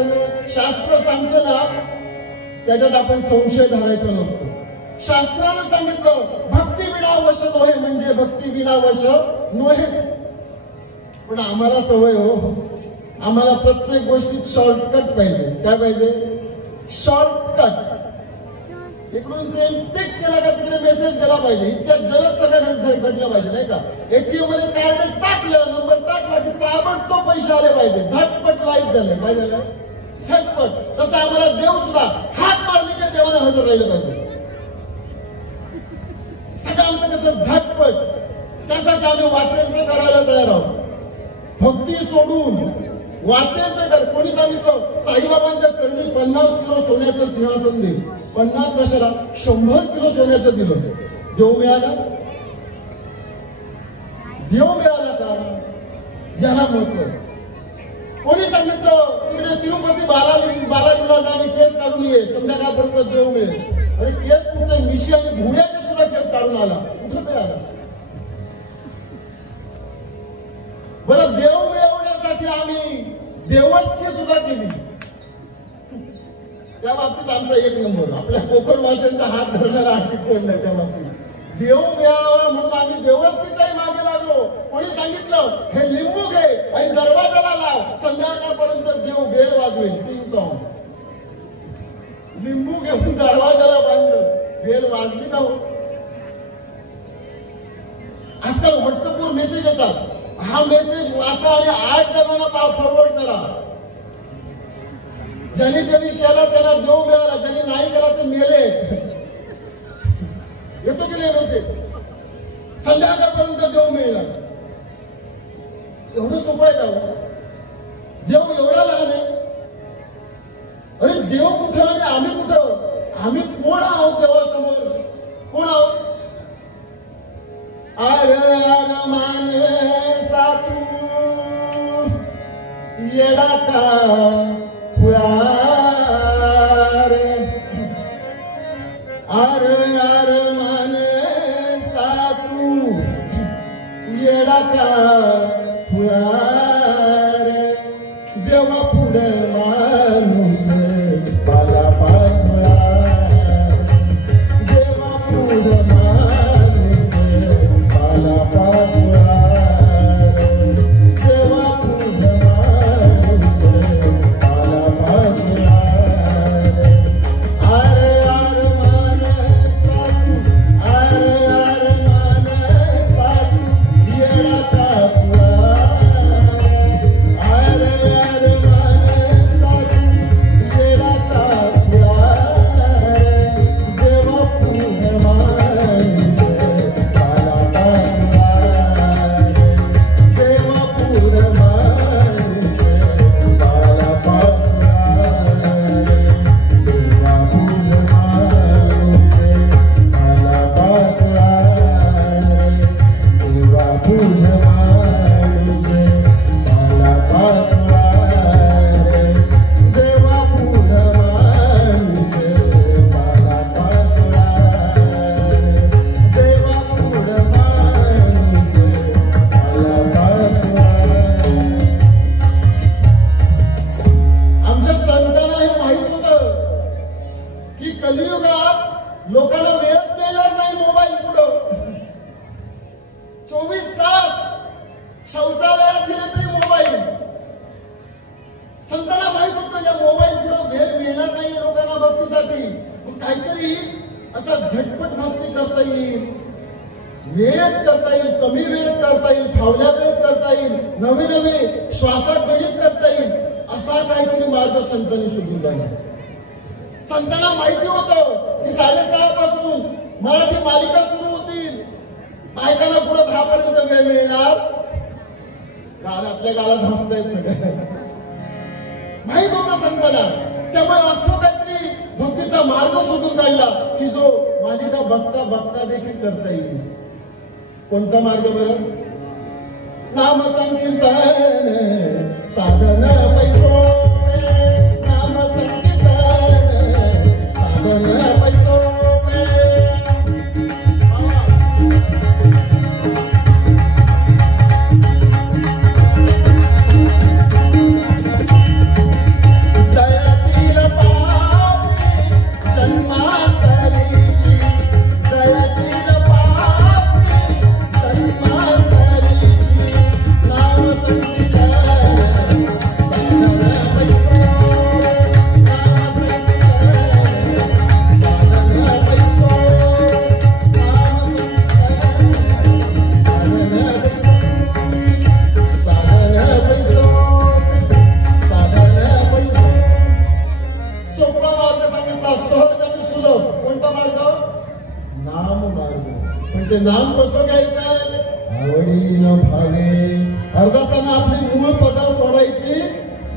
शास्त्र सांगतं ना, त्याच्यात आपण संशय धरायचा नसतो. शास्त्रानं सांगितलं भक्ती विना वश नोहे म्हणजे भक्ती विना वश नोहेच. पण आम्हाला सवय हो, आम्हाला प्रत्येक गोष्टीत शॉर्टकट पाहिजे. काय पाहिजे? शॉर्टकट. इकडून सेम टिक केला का तिकडे मेसेज गेला पाहिजे. इतक्या जलद सगळं घडलं पाहिजे नाही का? एटीएम मध्ये कार्ड टाकलं, नंबर टाकला की ताबडतोब पैसे आले पाहिजे. झटपट लाईट झालं. काय झालं? झटपट. तसं आम्हाला देव सुद्धा हात मारले की देवाने हजर राहिलं पाहिजे. सगळं आमचं कसं झटपट. त्यासाठी आम्ही वाटेल ते करायला तयार आहोत. भक्ती सोडून वाटेल ते कर. कोणी सांगितलं साईबाबांच्या चरणी 50 किलो सोन्याचं सिंहासन दे? 50 कशाला? 100 किलो सोन्याचं दिलं. देव मिळाला? देव मिळाला का? याला महत्व. कोणी सांगितलं तिकडे तिरुपती बालाजीला जा आणि केस काढून ये, संध्याकाळपर्यंत देव मिळेल? अरे केस तुमच्या मिशी आणि भुण्याचे सुद्धा केस काढून आला. कुठं काय आला? बरं, देव मिळवण्यासाठी आम्ही देवस्की सुद्धा केली. त्या बाबतीत आमचा 1 नंबर. आपल्या कोकण भाषेचा हात धरणारा आणखी कोण नाही. त्या बाबतीत देव मिळावा म्हणून आम्ही देवस्कीच्याही मागे लागलो. कोणी सांगितलं हे लिंबू घे आणि दरवाजाला लाव, संध्याकाळपर्यंत देव बेल वाजवेल. लिंबू घेऊन दरवाजाला बांधलं, बेल वाजली का? आजकाल व्हॉट्सअपवर मेसेज येतात. हा मेसेज वाचा आणि 8 जणांना फॉरवर्ड करा. ज्यांनी केला त्यांना देव मिळाला, ज्यांनी नाही केला ते मेले. येतो की नाही मेसेज? संध्याकाळपर्यंत देव मिळला. एवढं सोपं आहे का? देव एवढा लहान आहे? अरे देव कुठं आणि आम्ही कुठं? आम्ही कोण आहोत देवासमोर? कोण आहोत? आर आर मानसा तू येडा का पुरार आर आर मानसा तू येडा का पुरार देवा पुढे माणूस पाला पाचळा देवा पुढे माणूस पाला पाचळा देवा पुढे माणूस पाला पाचळा अरे अरे मान साधू अरे अरे मान साधू येडा का अरे अरे मान साधू येडा का देवा पुढे माणूस पाला पाचळा देवा पुढे माणूस पाला पाचळा देवा पुढे माणूस पाला पाचळा देवा पुढे माणूस पाला पाचळा देवा पुढे माणूस पाला पाचळा देवा पुढे माणूस पाला पाचळा आमच्या संतांना हे माहित होतं की कलियुगात लोकांना वेळच मिळणार नाही मोबाईल पुढं 24 तास शौचालयात गेले तरी मोबाईल संतांना माहित होतं या मोबाईल पुढं वेळ मिळणार नाही लोकांना भक्तीसाठी काहीतरी असा झटपट भक्ती करता येईल वेळेत करता येईल कमी वेळेत करता येईल फावल्या वेळेत करता येईल नवे नवे श्वासात गणित करता येईल असा काहीतरी मार्ग संतांनी शोधून काढला संतांना माहिती होतं की 6:30 पासून मराठी मालिका सुरू होतील बायकांना पुढे 10 पर्यंत वेळ मिळणार गालातल्या गालात हसतायत सगळे माहित होतं संतांना त्यामुळे असं काहीतरी भक्तीचा मार्ग शोधून काढला की जो मालिका बघता बघता देखील करता येईल कोणता मार्ग बरं नाम संकीर्तन साधन पैसो नाम संकीर्तन साधन पैसो जयातील पापी जन्मांतरीची जयातील पापी जन्मांतरीची नाम संकीर्तन साधन पैसो नाम संकीर्तन साधन पैसो नाम संकीर्तन साधन पैसो साधन पैसो सोपा मार्ग सांगितला सहज आणि सुलभ कोणता मार्ग नाम मार्ग म्हणजे नाम कसं घ्यायचं आवडीनं भावे अर्धासानं आपली मूळ पदर सोडायची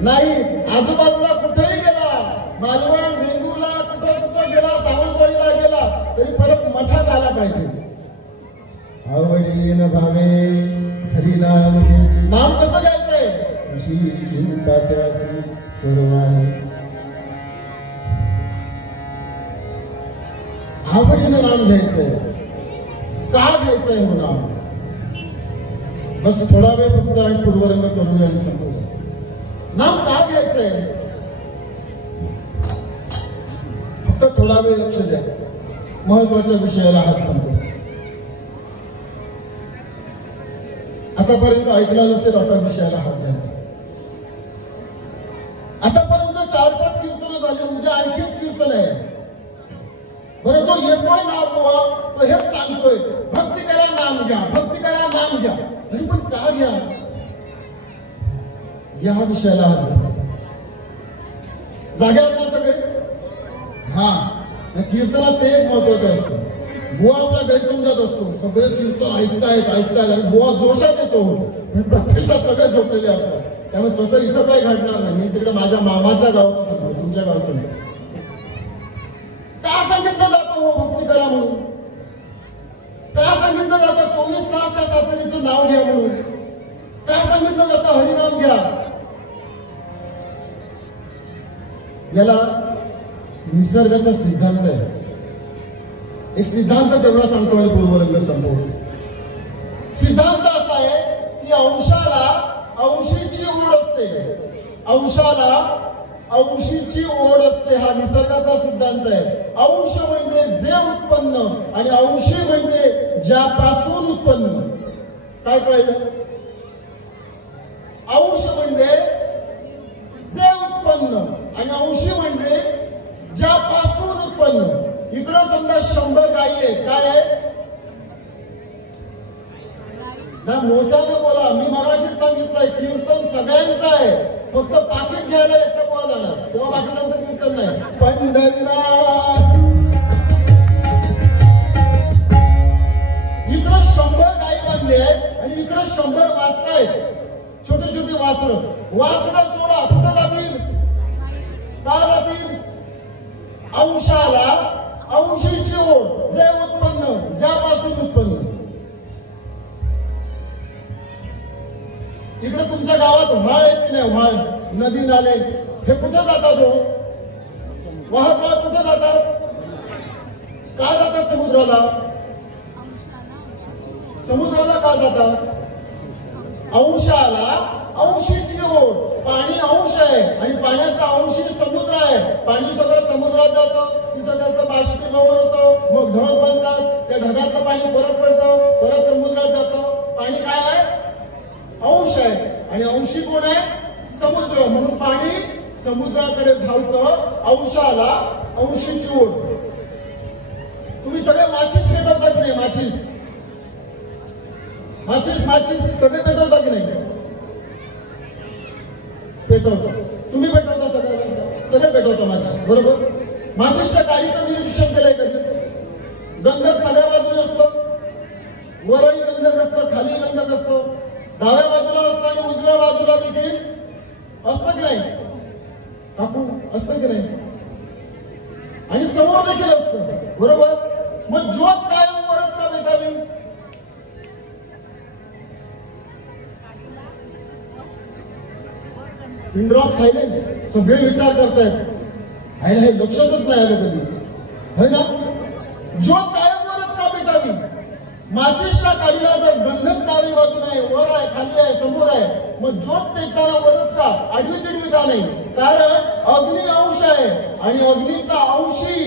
नाही आजूबाजूला कुठेही गेला मालवण वेंगुर्ला कुठं गेला सावंतवाडीला गेला तरी परत मठात आला पाहिजे आवडीनं भावे हरिनाम घेसी नाम कसं घ्यायचंय अशी चिंता त्यासी सर्वांनी आवडीनं नाम घ्यायचंय का घ्यायचंय हो नाम बस थोडा वेळ फक्त आणि पूर्वरंग करूया आणि संपूया नाम का घ्यायचंय फक्त थोडा वेळ लक्ष द्या महत्वाच्या विषयाला हात थांबतो आतापर्यंत ऐकला नसेल असा विषयाला हात द्या आतापर्यंत 4-5 कीर्तन झाले उद्या आणखी कीर्तन आहे बरं जो येतोय नाम तो हेच सांगतोय भक्ती करा नाम घ्या भक्ती करा नाम घ्या तरी पण का घ्या या विषयाला जाग्यात ना सगळे हा कीर्तनात ते एक महत्वाचं असतं बुवा आपला गैरसमजात असतो सगळे कीर्तन ऐकतायत आणि बुवा जोशात येतो पण प्रत्यक्षात सगळे झोपलेले असतात त्यामुळे तसं इथं काही घडणार नाही मी तिकडे माझ्या मामाच्या गावात सांगतो तुमच्या गावात सांगतो का सांगितलं जातं भक्ती करा म्हणून का सांगितलं जातं 24 तास त्या सातारीचं नाव घ्या म्हणून? का सांगितलं जातं हरिनाम घ्या? याला निसर्गाचा सिद्धांत आहे. एक सिद्धांत तेवढा सांगतो आणि पूर्वरंग संपवतो. सिद्धांत असा आहे की अंशाला अंशीची ओढ असते. अंशाला अंशीची ओढ असते. हा निसर्गाचा सिद्धांत आहे. अंश म्हणजे जे उत्पन्न आणि अंशी म्हणजे ज्यापासून उत्पन्न. काय कळलं? अंश म्हणजे जे उत्पन्न आणि अंशी म्हणजे ज्यापासून उत्पन्न. इकडं समजा 100 गायी आहे. काय आहे? मोठ्यानं बोला. मी मगाशीच सांगितलंय कीर्तन सगळ्यांचं आहे. फक्त पाकिट घ्यायला एकटा बोला जाणार, तेव्हा बाकीच्यांचं कीर्तन नाही. पंढरीनाथ इकडं 100 गायी बांधले आहेत आणि इकडं 100 वासरं आहेत. छोटी छोटी वासरं. वासरं सोडा, कुठं जातील? का जातील? अंशाला अंशीची ओढ, जे उत्पन्न ज्यापासून उत्पन्न. इकडे तुमच्या गावात व्हाळ आहे की नाही? व्हाळ, नदी नाले हे कुठे जातात? हो वाहत वाहत कुठे जातात? का जातात समुद्राला? समुद्राला का जातात? अंशाला अंशीची ओढ. पाणी अंश आहे आणि पाण्याचा अंशी समुद्र आहे. पाणी सगळं समुद्रात जातं, तिथं त्याचं बाष्पीभवन होतं, मग ढग बनतात. त्या ढगातलं पाणी परत पडतं, परत समुद्रात जातं. पाणी काय आहे? अंश आहे. आणि अंशी कोण आहे? समुद्र. म्हणून पाणी समुद्राकडे धावतं. अंशाला अंशीची ओढ. तुम्ही सगळे माचीस पेटवता की नाही? माचीस माचीस माचीस सगळे पेटवता की नाही? पेटवता. तुम्ही पेटवता? सगळे पेटवता माचीस, बरोबर. माचीसच्या काळीचं निरीक्षण केलंय कधी? गंधक सगळ्या बाजूला असतो. वरही गंधक असतं, खाली गंधक असतं, डाव्या बाजूला असतं आणि उजव्या बाजूला देखील असतं की नाही? काकू असतं की नाही? आणि समोर देखील असतं, बरोबर. मग ज्योत कायम वरच का पेटावी? Pin drop silence. सगळे विचार करतायत, हे लक्षातच नाही आलं कधी, है ना? ज्योत कायम वरच का पेटावी? माचीसच्या काडीला जर बंधक चारी बाजून आहे, वर आहे, खाली आहे, समोर आहे, मग ज्योत पेटताना वरच का? आडवी तिडवी का नाही? कारण अग्नी अंश आहे आणि अग्नीचा अंशी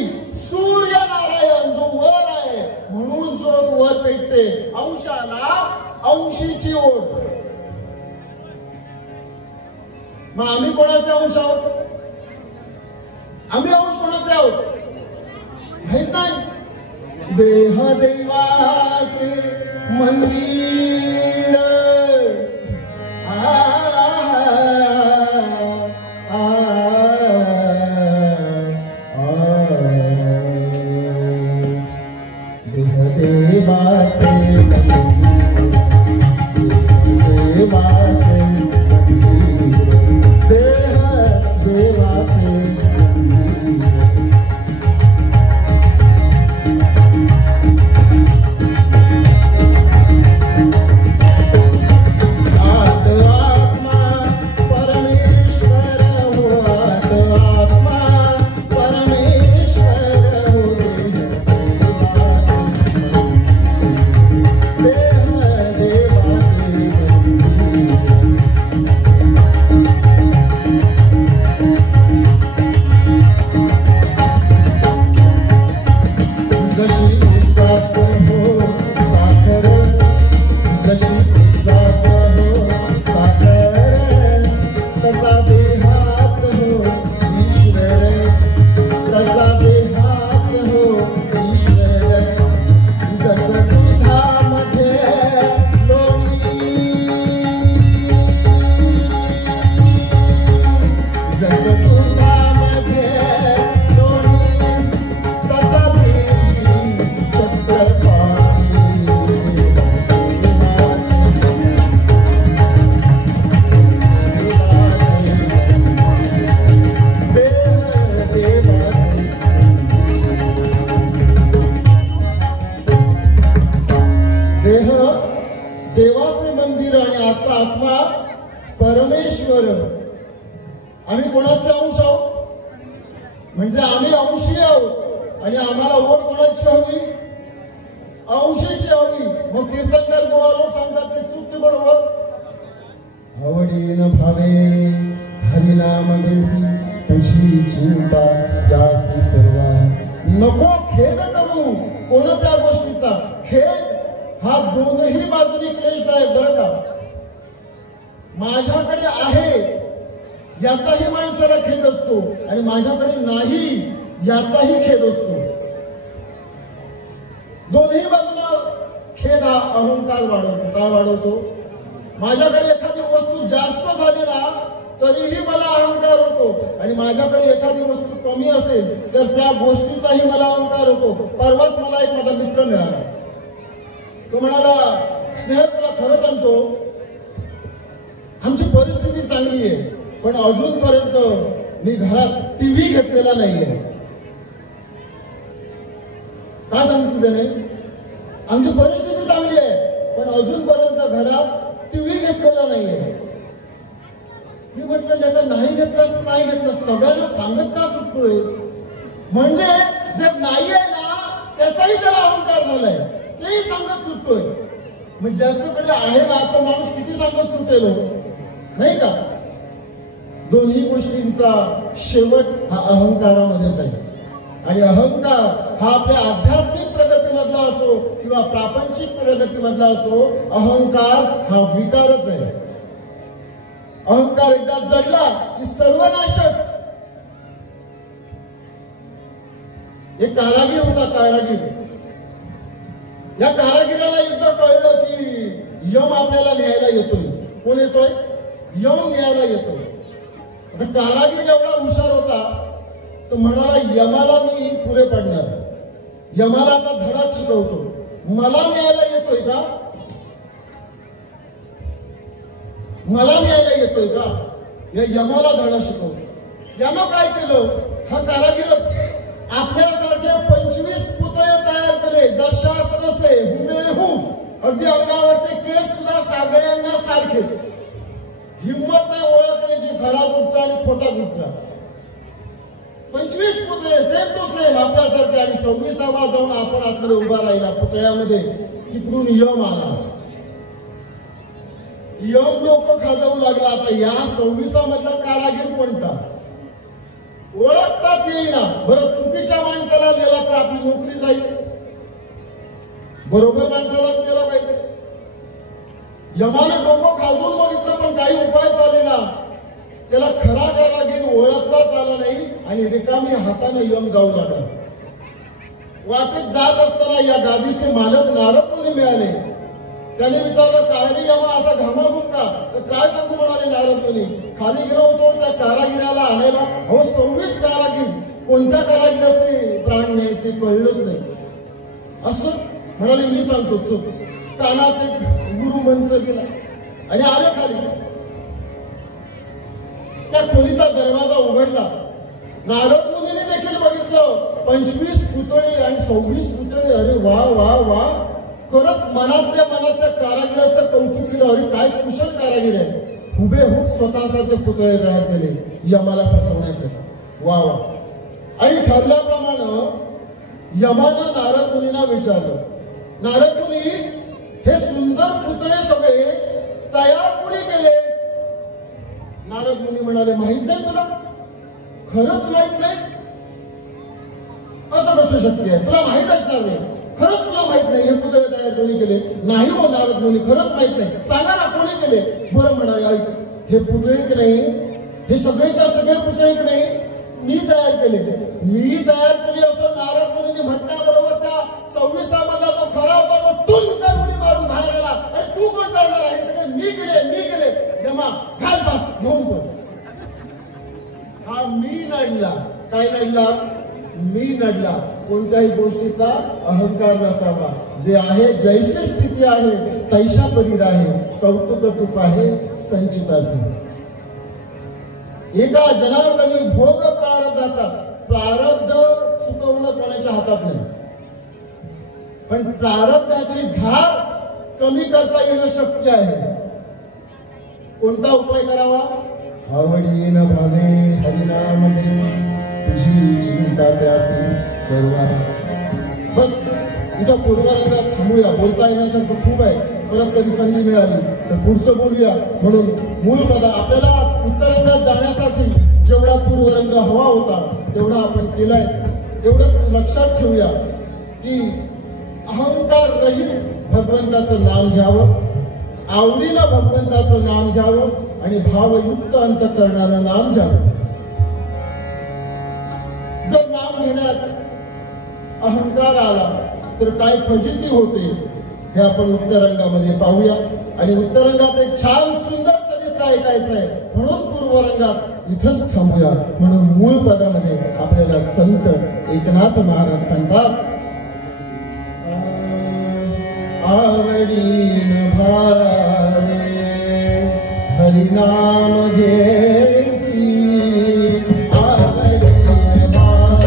सूर्यनारायण जो वर आहे, म्हणून ज्योत वर पेटते. अंशाला अंशीची ओढ. मग आम्ही कोणाचे अंश आहोत? आम्ही अंश कोणाचे आहोत माहित नाही? देहदेवाचे मंदिर देहदेवाचे आम्ही कोणाचे अंश आहोत? म्हणजे आम्ही अंशी आहोत आणि आम्हाला ओढ कोणाची हवी? अंशीची हवी. मग कीर्तनकार गोवा सांगतात ते चूक की बरोबर? आवडीन भावे हरिनाम बेसी तुझी चिंता यासी सर्वा. नको खेद करू कोणाच्या गोष्टीचा. खेद हा दोनही बाजूनी क्लेशदायक बरं का. माझ्याकडे आहे याचाही माणसाला खेद असतो आणि माझ्याकडे नाही याचाही खेद असतो. दोन्ही बाजूला खेद हा अहंकार वाढवतो. काय वाढवतो? माझ्याकडे एखादी वस्तू जास्त झाली ना तरीही मला अहंकार होतो आणि माझ्याकडे एखादी वस्तू कमी असेल तर त्या गोष्टीचाही मला अहंकार होतो. परवाच मला एक माझा मित्र मिळाला. तो म्हणाला, स्नेह तुला खरं सांगतो, आमची परिस्थिती चांगली आहे पण अजूनपर्यंत मी घरात टीव्ही घेतलेला नाहीये. का सांगतो त्याने? आमची परिस्थिती चांगली आहे पण अजूनपर्यंत घरात टीव्ही घेतलेला नाहीये. मी म्हटलं त्याचा नाही घेतलास नाही घेतलं, सगळ्यांना सांगत का सुटतोय? म्हणजे जे नाहीये ना त्याचाही त्याला अहंकार झालाय, तेही सांगत सुटतोय. म्हणजे ज्याच्याकडे आहे ना तो माणूस किती सांगत सुटेल नाही का? दोन्ही गोष्टींचा शेवट हा अहंकारामध्येच आहे. आणि अहंकार हा आपल्या आध्यात्मिक प्रगतीमधला असो किंवा प्रापंचिक प्रगतीमधला असो, अहंकार हा विकारच आहे. अहंकार एकदा जडला की सर्वनाशच. एक कारागीर होता, कारागीर. या कारागिराला एकदा कळलं की यम आपल्याला न्यायला येतोय. कोण येतोय? यम न्यायला येतोय. कारागीर एवढा हुशार होता तो म्हणाला, यमाला मी पुरे पडणार, यमाला आता धडाच शिकवतो. मला न्यायला येतोय का? मला न्यायला येतोय का? या यमाला धडा शिकवतो. यानं काय केलं? हा कारागीरच आपल्यासारखे 25 पुतळे तयार केले, दशास्त्रसे हुबेहूब. अगदी अंगावरचे केस सुद्धा सगळ्यांना सारखेच. हिंमत नाही ओळखण्याची खरा कुठचा आणि खोटा कुठचा. 25 पुतळे सेम टू सेम आपल्यासारखे. आणि 26वा जाऊन आपण आतमध्ये उभा राहिला पुतळ्यामध्ये. तिकडून यम आला. यम डोकं खाजवू लागला. आता या 26 मधला कारागीर कोणता ओळखताच येईना. बरं, चुकीच्या माणसाला गेला तर आपली नोकरी जाईल, बरोबर माणसालाच गेला पाहिजे. यमाने डोकं खाजवून बघितलं पण काही उपाय चालेना. त्याला खरा कारागीर ओळखताच आला नाही आणि रिकामी हाताने यम जाऊ लागला. वाटेत जात असताना या गादीचे मालक नारद मुनी मिळाले. त्याने विचारलं, कारागीर यमा असा घामाघूम का? तर काय सांगू म्हणाले नारद मुनी. खाली गेलो होतो त्या कारागिराला आणायला. हो 26 कारागीर, कोणत्या कारागिराचे प्राण न्यायचे कळलंच नाही. असं म्हणाले, मी सांगतो. चुक. कानात एक गुरु मंत्र दिला आणि आले खाली. त्या खोलीचा दरवाजा उघडला. नारद मुनीने देखील बघितलं 25 पुतळे आणि 26 पुतळे. अरे वा वा वा, खरंच मनातल्या कारागिराचं कौतुक केलं. अरे काय कुशल कारागीर आहे. हुबेहूब स्वतःसारखे पुतळे तयार केले यमाला फसवण्यासाठी. वा वा. आणि ठरल्याप्रमाणे यमानं नारद मुनींना विचारलं, नारद मुनी, हे सुंदर पुतळे सगळे तयार कोणी केले? नारद मुनी म्हणाले, माहित नाही तुला? खरंच माहित नाही? असं कसं शक्य आहे? तुला माहित असणार नाही. खरंच तुला माहित नाही हे पुतळे तयार कोणी केले? नाही हो नारद मुनी, खरंच माहित नाही. सांगा ना कोणी केले? बरं म्हणाले, ऐक, हे पुतळे की नाही, हे सगळेच्या सगळे पुतळे की नाही मी तयार केले. मी तयार केले असं नारद मुनींनी म्हटल्याबरोबर त्या 26 मधला जो खरा होता तो तुमच्या उडी मारून बाहेर आला. अरे तू कोण करणार आहे? सगळे मी केले. यमा घाल पास घेऊन पड. हा मी नडला. काय नडला? मी नडला. कोणत्याही गोष्टीचा अहंकार नसावा. जे आहे, जैसे स्थिती आहे तैशा परी राहे. कौतुक तूप आहे संचिताचे. एका जनार्दनी भोग प्रारब्धाचा. प्रारब्ध चुकवणं कोणाच्या हातात नाही, पण प्रारब्धाची धार कमी करता येणं शक्य आहे. कोणता उपाय करावा? आवडीन भावे हरिनाम दे तुझी चिंता त्यासी सर्व. बस इथं पूर्वरंगात थांबूया. बोलता येण्यासारखं खूप आहे, परत कधी संधी मिळाली तर पुढचं बोलूया. म्हणून मूळ पदा आपल्याला उत्तरंगात जाण्यासाठी जेवढा पूर्वरंग हवा होता तेवढा आपण केलाय. एवढंच लक्षात ठेवूया की अहंकार रहित भगवंताचं नाम घ्यावं, आवडीनं भगवंताचं नाम घ्यावं आणि भावयुक्त अंतःकरणानं नाम घ्यावं. जर नाम घेण्यात अहंकार आला तर काय फजिती होते हे आपण उत्तरंगामध्ये पाहूया. आणि उत्तरंगात एक छान सुंदर चरित्र ऐकायचं आहे, म्हणून पूर्वरंगात इथंच थांबूया. म्हणून मूळ पदामध्ये आपल्याला संत एकनाथ महाराज सांगतात, आवडीन भावे हरिनाम घेसी, आवडीन भावे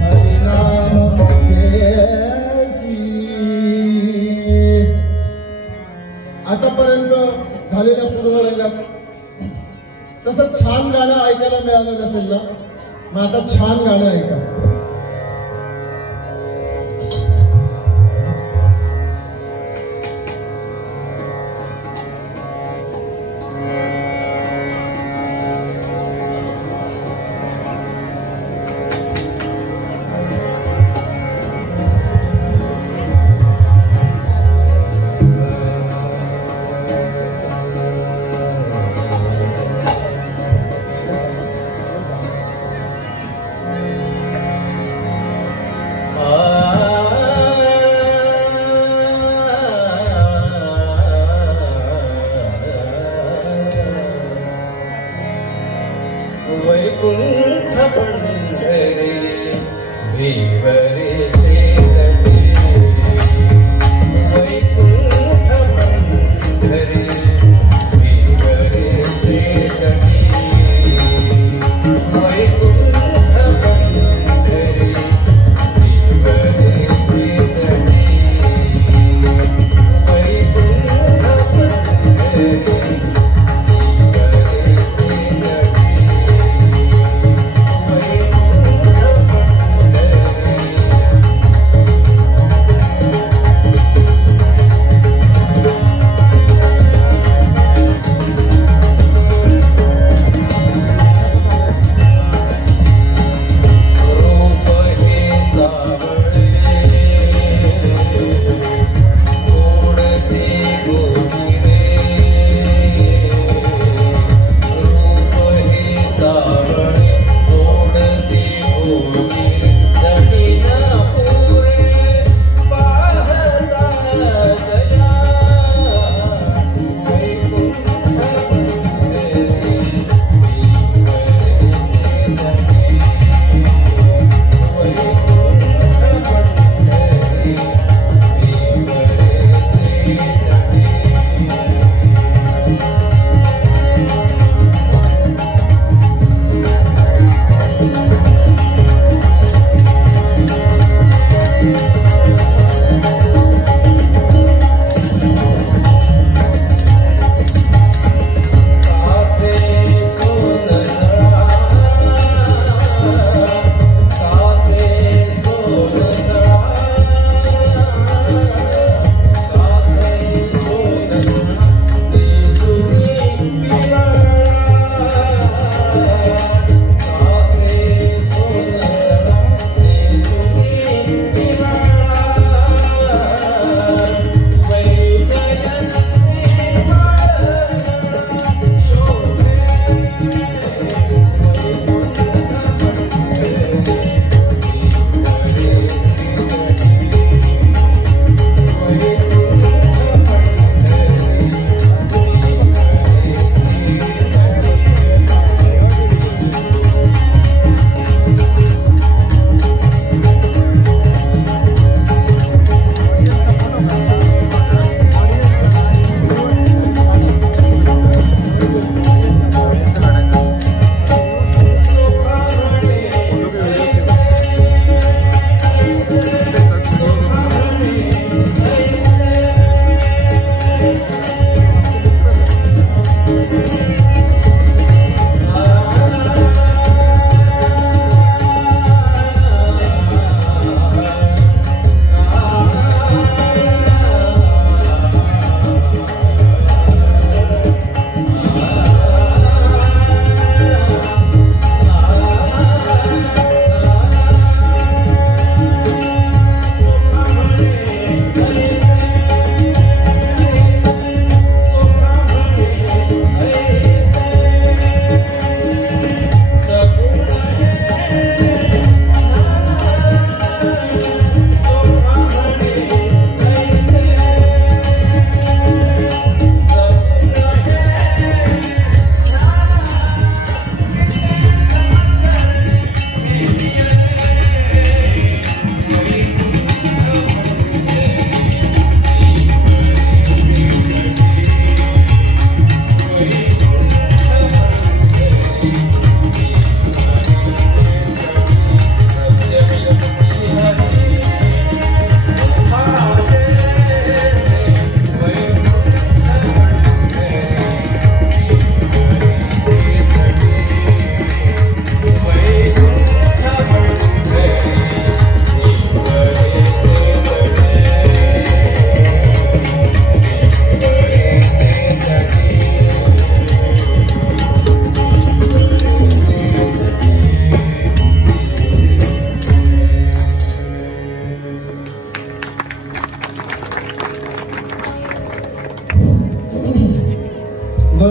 हरिनाम घेसी. आतापर्यंत झालेल्या पूर्वरंगात तसं छान गाणं ऐकायला मिळालं नसेल ना, मग आता छान गाणं ऐका.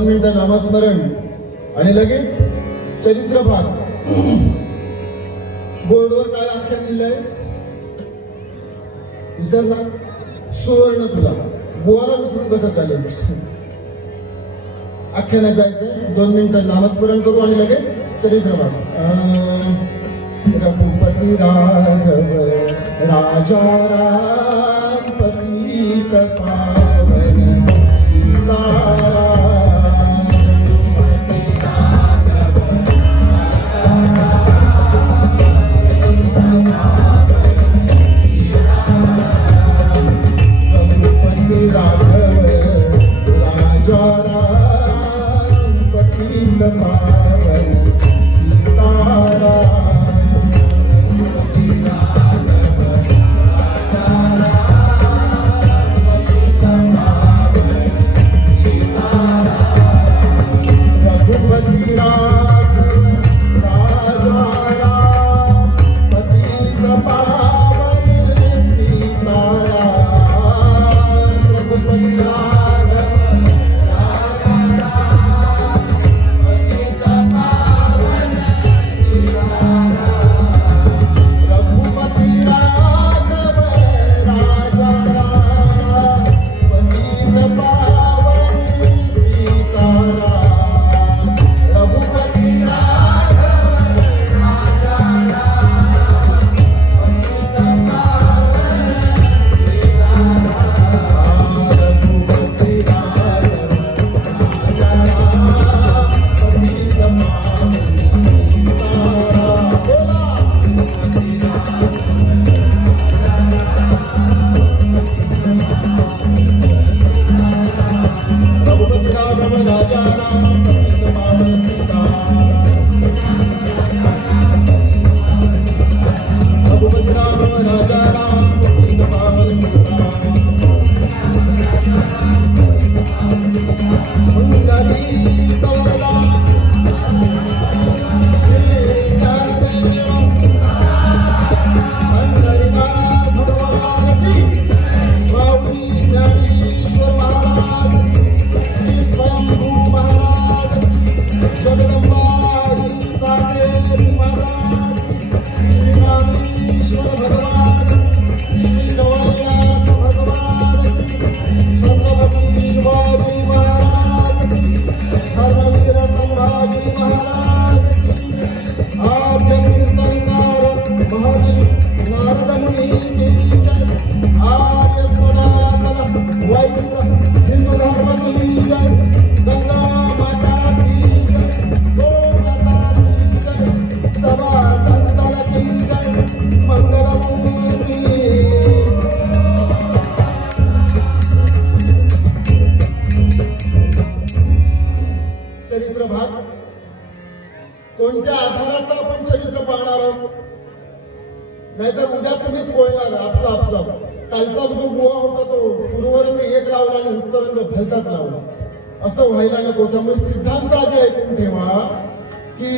2 मिनिटं नामस्मरण आणि लगेच चरित्र भाग. बोर्डवर काय आख्यान लिहिलंय विसरला? सुवर्ण तुला. बुवाला विसरून कसं चालेल? आख्यानात जायचंय. 2 मिनिटं नामस्मरण करू आणि लगेच चरित्र भाग. रघुपती राघव राजा राम पतित पावन सीताराम. रघुपती राघव राजा राम पतित पावन सीताराम. कोणत्या आधाराचं आपण चरित्र पाहणार आहोत? नाहीतर उद्या तुम्हीच बोलणार आपसा. कालचा जो बुवा होता तो पूर्वरंग एक लावला आणि उत्तरंग भलताच लावला, असं व्हायला नको. त्यामुळे सिद्धांत आधी ऐकून ठेवा की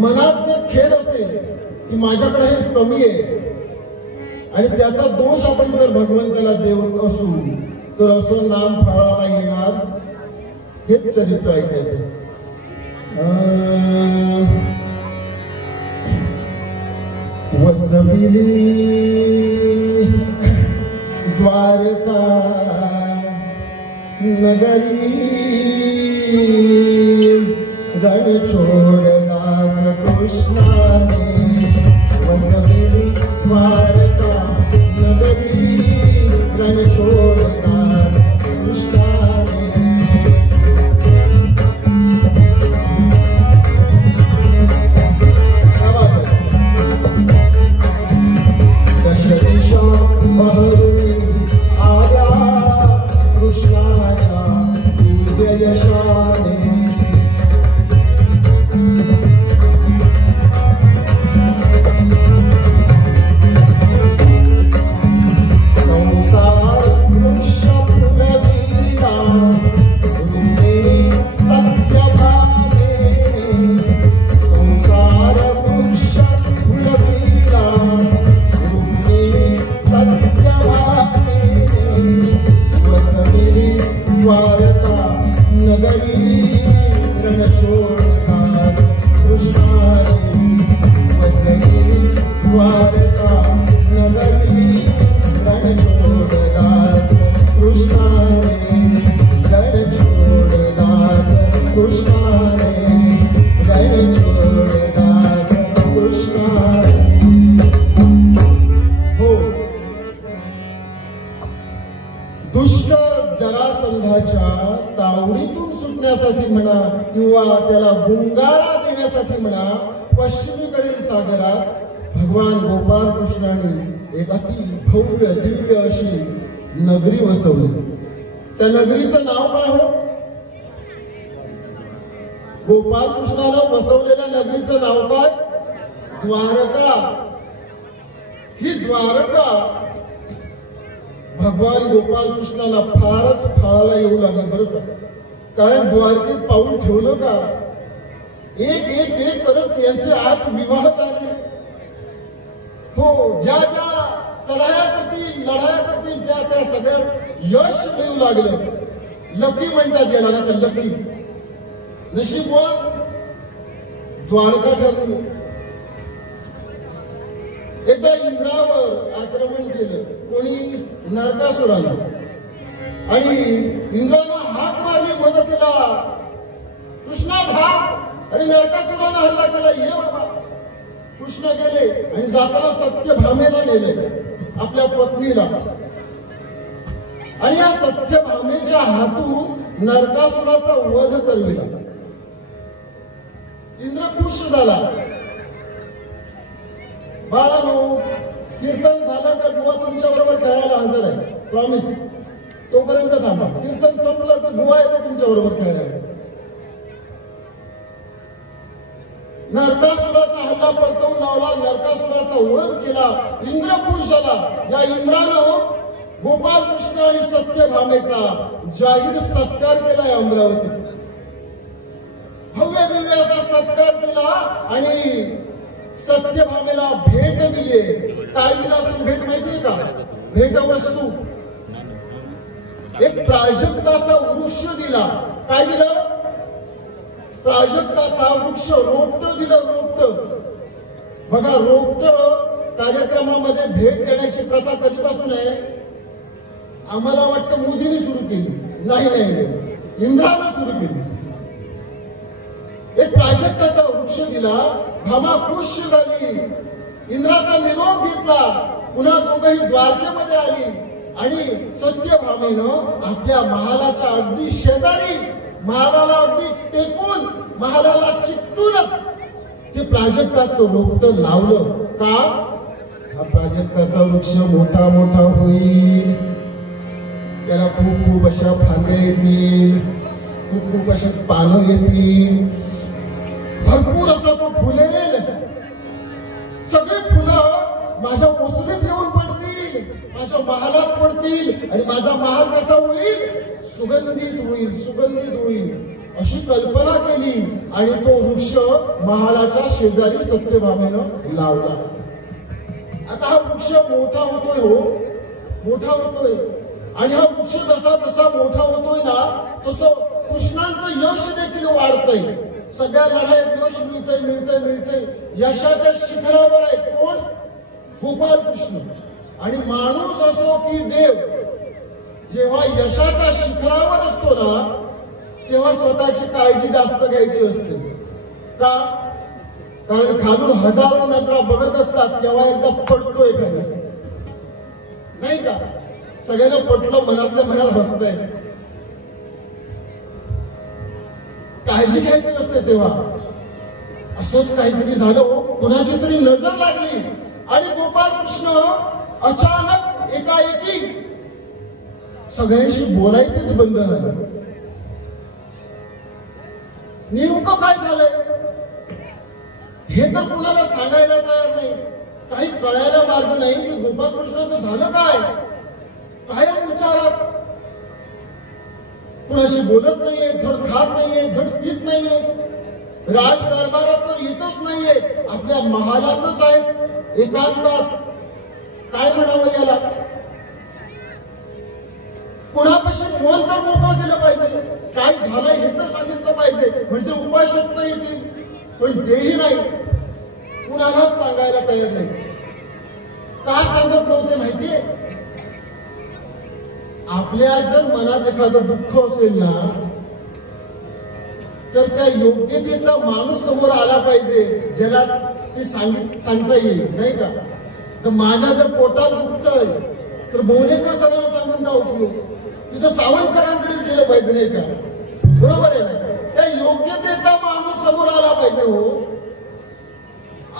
मनात जर खेद असेल की माझ्याकडे हे कमी आहे आणि त्याचा दोष आपण जर भगवंताला देवत असू तर असं नाम फळाला येणार. हेच चरित्र ऐकायचं. वसविली द्वारका नगरी रण छोड़दास कृष्णाने. वसविली द्वारका नगरी रण छोड़दास कृष्णाने. यशाने द्वारका नगरी रणछोड़दास कृष्णा रे, रणछोड़दास कृष्णा रे, रणछोड़दास कृष्णा रे। हो, दुष्ट जरासंधाच्या तावडीतून सुटण्यासाठी म्हणा किंवा त्याला गुंगारा देण्यासाठी म्हणा, पश्चिमेकडील सागरात भगवान गोपाल कृष्णाने एक अति भव्य दिव्य अशी नगरी वसवली। त्या नगरीचं नाव काय हो? गोपाल कृष्णानं वसवलेल्या नगरीचं नाव काय? द्वारका। ही द्वारका भगवान गोपाल कृष्णाला फारच फाळायला येऊ लागली बरं का, कारण द्वारकेत पाऊल ठेवलं का एक एक एक करत यांचे 8 विवाह झाले। हो, ज्या ज्या चढाया करतील लढाया करतील त्या त्या सगळ्यात यश मिळू लागलं। लकी म्हणतात याला ना, लकी नशीबवान द्वारका ठरली। एकदा इंद्रावर आक्रमण केलं कोणी, नरकासुरानं, आणि इंद्रानं हाक मारली मदतीला, कृष्णा धाव। आणि नरकासुरानं हल्ला केला, ये बाबा। कृष्ण गेले आणि जाताना सत्यभामेला नेले, आपल्या पत्नीला, आणि या सत्यभामेच्या हातून नरकासुराचा वध करविला। इंद्र खुश झाला। बाळांनो, कीर्तन झालं का बुवा तुमच्या बरोबर खेळायला हजर आहे, प्रॉमिस। तोपर्यंत थांबा, कीर्तन संपलं तर बुवा येतो तुमच्या बरोबर खेळायला। नरकासुराचा हल्ला परतवून लावला, नरकासुराचा वध केला, इंद्र खुश झाला। या इंद्रानं गोपाल कृष्ण आणि सत्यभामेचा जाहीर सत्कार केलाय अमरावतीत। भव्य दिव्य असा सत्कार केला आणि सत्यभामेला भेट दिली। काय दिलं असेल भेट माहितीये का? भेटवस्तू एक प्राजक्ताचा वृक्ष दिला। काय दिलं? प्राजक्ताचा वृक्ष, रोपट दिलं, रोपट। बघा, रोपट कार्यक्रमामध्ये भेट देण्याची प्रथा कधीपासून आहे? आम्हाला वाटतं मोदींनी सुरू केली, नाही नाही, इंद्रानं सुरू केली। एक प्राजक्ताचा वृक्ष दिला, भामा खुश झाली, इंद्राचा निरोप घेतला, पुन्हा दोघंही द्वारकेमध्ये आली, आणि सत्यभामेनं आपल्या महालाच्या अगदी शेजारी, महालाला अगदी टेकून, महालाला चिकटूनच ते प्राजक्ताचं रोपट लावलं। का? हा प्राजक्ताचा वृक्ष मोठा मोठा होईल, त्याला खूप खूप अशा फांद्या येतील, खूप खूप अशा पानं येतील, भरपूर असा तो फुलेल, सगळे फुलं माझ्या ओसरीत येऊन पडतील, माझ्या महालात पडतील, आणि माझा महाल कसा होईल? सुगंधित होईल, सुगंधित होईल, अशी कल्पना केली, आणि तो वृक्ष महालाच्या शेजारी सत्यभामेनं लावला। आता हा वृक्ष मोठा होतोय, हो मोठा होतोय, आणि हा वृक्ष जसा जसा मोठा होतोय ना, तसं कृष्णांचं यश देखील वाढतंय। सगळ्या लढाईत यश मिळतंय मिळतंय मिळतंय, यशाच्या शिखरावर आहे कोण? गोपाल कृष्ण। आणि माणूस असो की देव, जेव्हा यशाच्या शिखरावर असतो ना, तेव्हा स्वतःची काळजी जास्त घ्यायची असते। का? कारण खालून हजारो नजरा बघत असतात, तेव्हा एकदा पडतोय एखादा, नाही का? सगळ्यांना पटलं, मनातल्या मनात बसतंय, काळजी घ्यायची असते। तेव्हा असंच काहीतरी झालं, कुणाची तरी नजर लागली, आणि गोपाल कृष्ण अचानक एकाएकी सगळ्यांशी बोलायचंच बंद झालं। नेमकं काय झालंय हे तर कुणाला सांगायला तयार नाही, काही कळायला मार्ग नाही की गोपाल कृष्णाचं झालं काय, कायम विचारात, कुणाशी बोलत नाहीये, धड खात नाहीये, धड पीत नाहीये, राज दरबारात तर येतच नाहीये, आपल्या महालातच आहे एकांतात। काय म्हणावं याला? कुणापाशी मन तर मोकळं केलं पाहिजे, काय झालंय हे तर सांगितलं पाहिजे, म्हणजे उपाय शोधता येतील, पण तेही नाही, कुणालाच सांगायला तयार नाही। का सांगत नव्हते माहितीये? आपल्या जर मनात एखादं दुःख असेल ना, तर त्या योग्यतेचा माणूस समोर आला पाहिजे, ज्याला ते सांगता येईल, नाही का? तर माझ्या जर पोटात दुखतंय तर बोलेकर सरांना सांगून का उपयोग? तिथं सावंत सरांकडेच गेलं पाहिजे, नाही का? बरोबर आहे ना? त्या योग्यतेचा माणूस समोर आला पाहिजे. हो,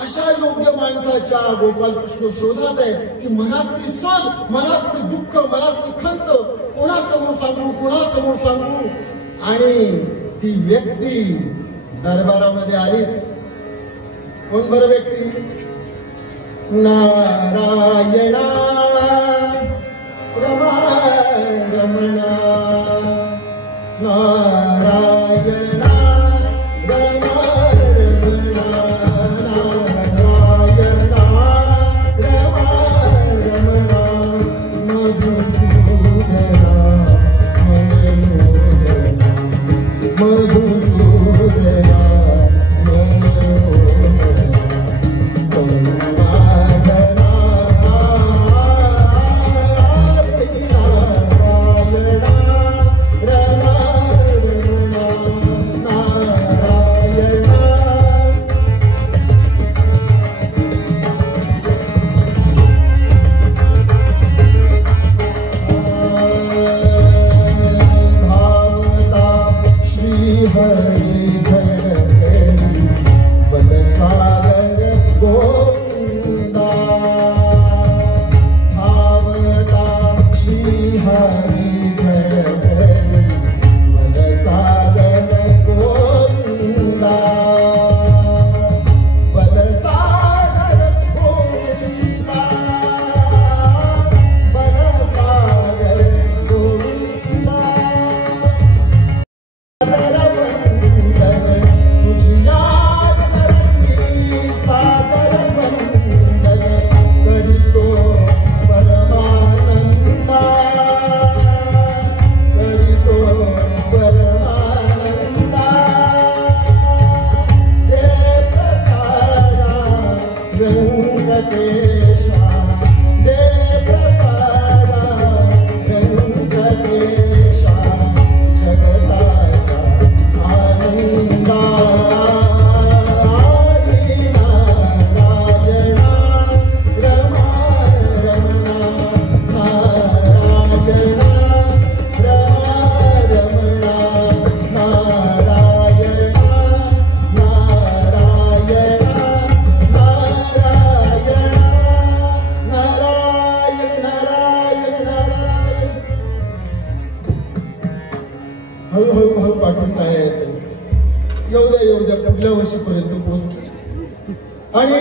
अशा योग्य माणसाच्या गोपालकृष्ण शोधात आहेत की मनातली सन, मनातली दुःख, मनातली खंत कोणासमोर सांगू. आणि ती व्यक्ती दरबारामध्ये आलीच. कोण बरं व्यक्ती? नारायणा रमणा, नारायणा हळूहळू पाठवून काय येऊ द्या पुढल्या वर्षीपर्यंत पोहोचते. आणि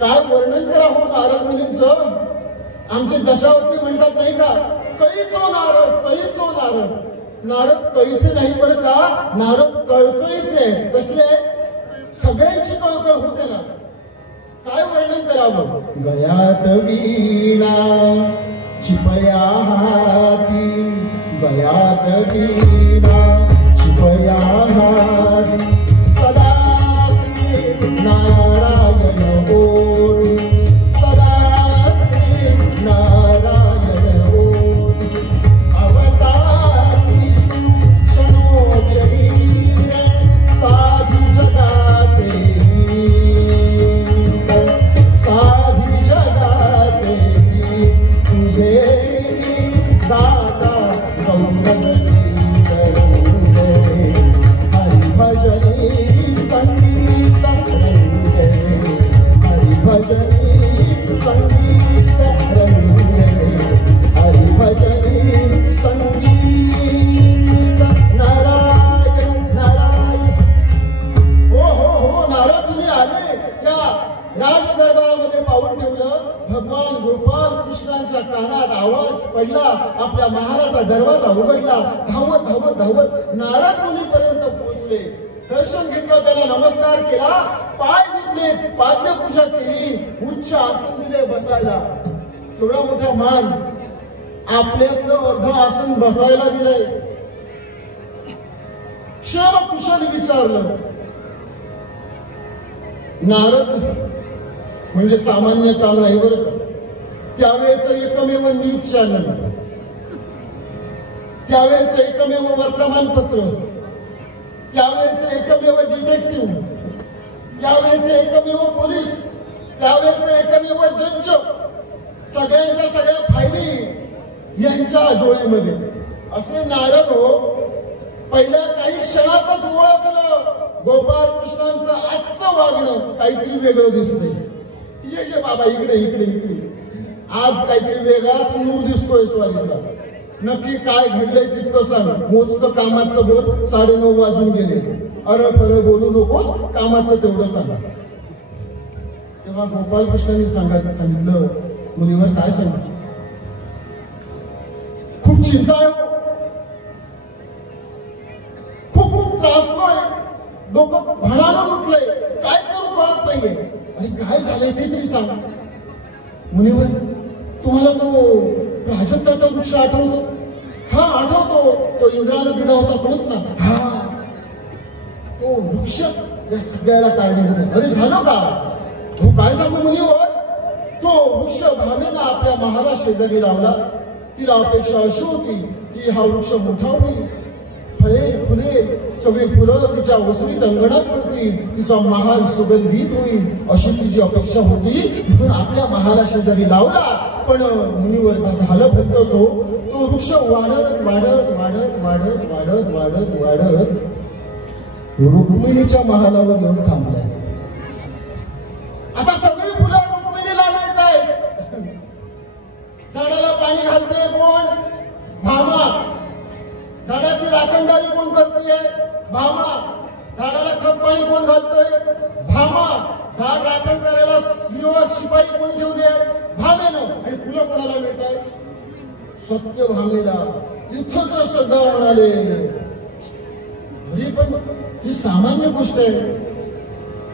काय वर्णन करा हो नारद मुनींचं. आमचे दशावती म्हणतात नाही का, कळीचो नारद. नारद कळीचे नाही बरं का, नारद कळकळीचे. कसले? सगळ्यांची कळकळ होते ना. काय वर्णन करावं? गयात वीणा चिपया हाती, गयात वीणा चिपया हाती, सदा श्री नारायण ओळी, सदा श्री नारायण ओळी. अवतारी क्षणोचरी साधु जगाचे, साधु जगाचे तुझे दाता हरिभजनी संगीत रंगे, हरिभजनी संगीत रंगे, हरिभजनी संगीत. नारायण नारायण. हो नारद मुनी आले. त्या राज दरबारामध्ये पाऊल ठेवलं. भगवान गोपाल कृष्णांच्या कानात आवाज पडला. आपल्या महालाचा दरवाजा उघडला. धावत नारद मुनीपर्यंत पोहोचले. दर्शन घेतलं, त्यांना नमस्कार केला, पाय धुतले, पाद्यपूजा केली, उच्च आसन दिले बसायला. एवढा मोठा मान आपल्यातलं अर्ध आसन बसायला दिलंय. क्षम कुशल विचारलं. नारद म्हणजे सामान्य काम नाही बरं का. त्यावेळेचं एकमेव न्यूज चॅनल, त्यावेळेचं एकमेव वर्तमानपत्र, त्यावेळेचं एकमेव डिटेक्टिव्ह, त्यावेळेचे एकमेव पोलीस, त्यावेळेचे एकमेव जज, सगळ्यांच्या सगळ्या फायली यांच्या जोडीमध्ये. असे नारद हो पहिल्या काही क्षणातच ओळखलं गोपाळ कृष्णांचं आजचं वागणं काहीतरी वेगळं दिसतंय. ये बाबा इकडे इकडे इकडे, आज काहीतरी वेगळाच नूर दिसतोय स्वारीचा. नक्की काय घडलंय तितकं सांग. मोजकं कामाचं बोल, 9:30 वाजून गेले. अरे खरं बोलू नकोस, कामाचं तेवढं सांगा. तेव्हा गोपाळकृष्णांनी सांगितलं, मुलीवर काय सांगा, खूप चिंता आहे, खूप खूप त्रासलोय, डोकं भणानं उठलंय, काय करू कळत नाहीये. आणि काय झालंय ते तरी सांग. मुलीवर तुम्हाला तो प्राजक्ताचा वृक्ष आठवतो? हा आठवतो, तो इंद्राला पिढा होता कोणच ना. हा तो वृक्ष या सगळ्याला कारणीभूत आहे. अरे झालं का? तो काय सांगू मुलीवर, तो वृक्ष भावेनं आपल्या महाराज शेजारी लावला. तिला अपेक्षा अशी होती की हा वृक्ष मोठा होईल, फळे फुले सगळी फुलं तिच्या वसुलीत अंगणात पडतील, तिचा महाल सुगंधित होईल, अशी तिची अपेक्षा होती. म्हणून आपल्या महाराज शेजारी लावला. पण मुनीवर झालं फक्त सो, तो वृक्ष वाढत वाढत वाढत वाढत वाढत वाढत वाढत रुक्मिणीच्या महालावर येऊन थांबलाय. आता सगळी फुलं रुक्मिणीला मिळत आहेत. झाडाला पाणी घालते कोण? भामा. झाडाची राखणदारी कोण करते? भामा. झाडाला खत पाणी कोण घालतोय? भामा. झाड राखण करायला सेवक शिपाई कोण ठेवले? भामेनं. आणि फुलं कोणाला मिळत आहेत? सत्य भामेला. इथंच सगळं म्हणाले. पण ही सामान्य गोष्ट आहे,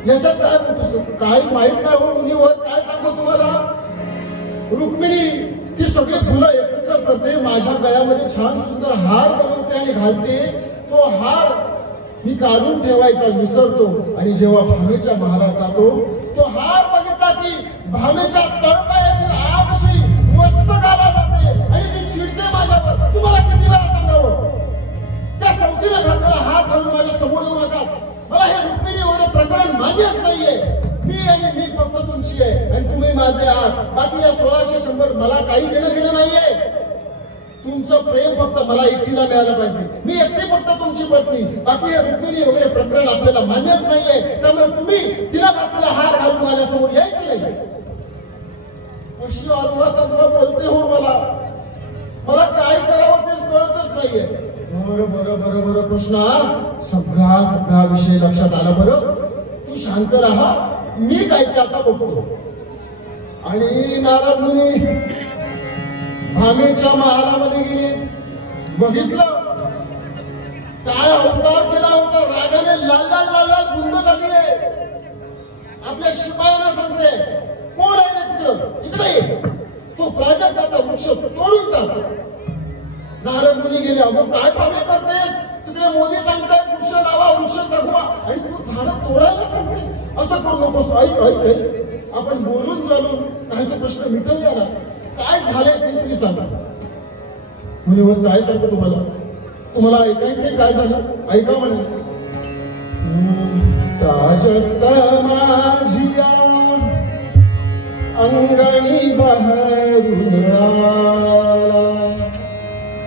याच्यात काय माहित नाही हो मुलीवर. काय सांगू तुम्हाला, रुक्मिणी ती सगळी फुलं एकत्र करते, माझ्या गळ्यामध्ये छान सुंदर हार बनवते आणि घालते. तो हार मी काढून ठेवायचा विसरतो, आणि जेव्हा भामेच्या महालात जातो तो हार बघितला की भामेच्या तळपायाची आग अशी मस्तकाला जाते आणि ती चिडते माझ्यावर. तुम्हाला किती वेळा सांगावं, त्या संगतीला घातलेला हात घालून माझ्या समोर येऊ नका. मला हे रुक्मिणी वगैरे प्रकरण मान्यच नाहीये. मी फक्त तुमची आहे आणि तुम्ही माझे आहात. बाकी या 1600 मला काही घेणं नाहीये. तुमचं प्रेम फक्त मला एकटीला मिळालं पाहिजे. मी एकटी फक्त तुमची पत्नी. बाकी हे रुक्मिणी वगैरे प्रकरण आपल्याला मान्यच नाहीये. त्यामुळे तुम्ही तिला घातलेला हार घालून माझ्या समोर यायचं नाही. कशी अडवा बोलते हो मला काय करावं ते कळतच नाहीये. बरं बरं बरं बरं कृष्णा, सगळा विषय लक्षात आला. बरं तू शांत राहा, मी काय ते आता बघतो. आणि नारद मुनी भामेच्या महालामध्ये गेले. बघितलं काय अवतार केला होता. रागाने लाल लाल लाल लाल गुंड झाली आहे. आपल्या शिपायांना सांगते, कोण आहे रे तिकडं, इकडे ये, तो प्राजक्ताचा वृक्ष तोडून टाक. नारद मुनी गेले. अगं काय कामे करतेस, तिकडे मोदी सांगतायत वृक्ष लावा वृक्ष जगवा, आणि तू झाडं तोडायला सांगतेस. असं करू नकोस. ऐक आपण बोलून चालून काही तो प्रश्न मिटवला ना. काय झालंय ते तरी सांगा. मुलीवर काय सांगतो तुम्हाला ऐकायचंय काय झालं? ऐका म्हणे. प्राजक्त माझिया अंगणी बहरून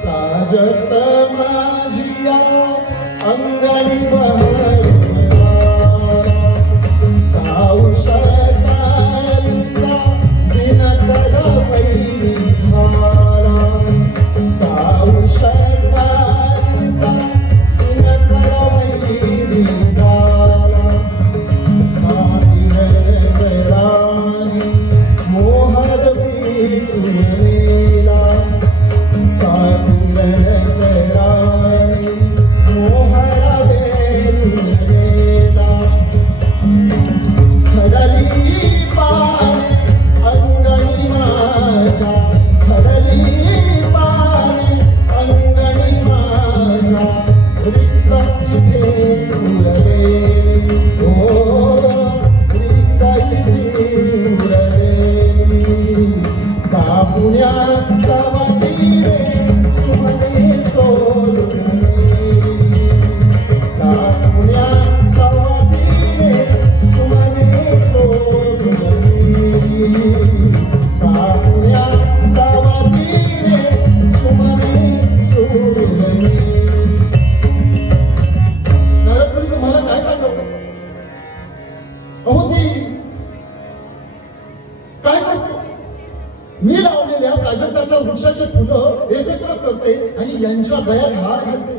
प्राजक्त माझिया अंगणी बहरून पुण्यात सावधी रे सुमने सोडून पुण्यात सावधी रे सुमने सोडून पुण्यात सावधी रे सुमने सोडून तुम्हाला काय सांगतो अहो ती काय करते मी लावलेल्या प्राजक्ताच्या वृक्षाची फुलं एकत्र करते आणि यांच्या गळ्यात हार घालते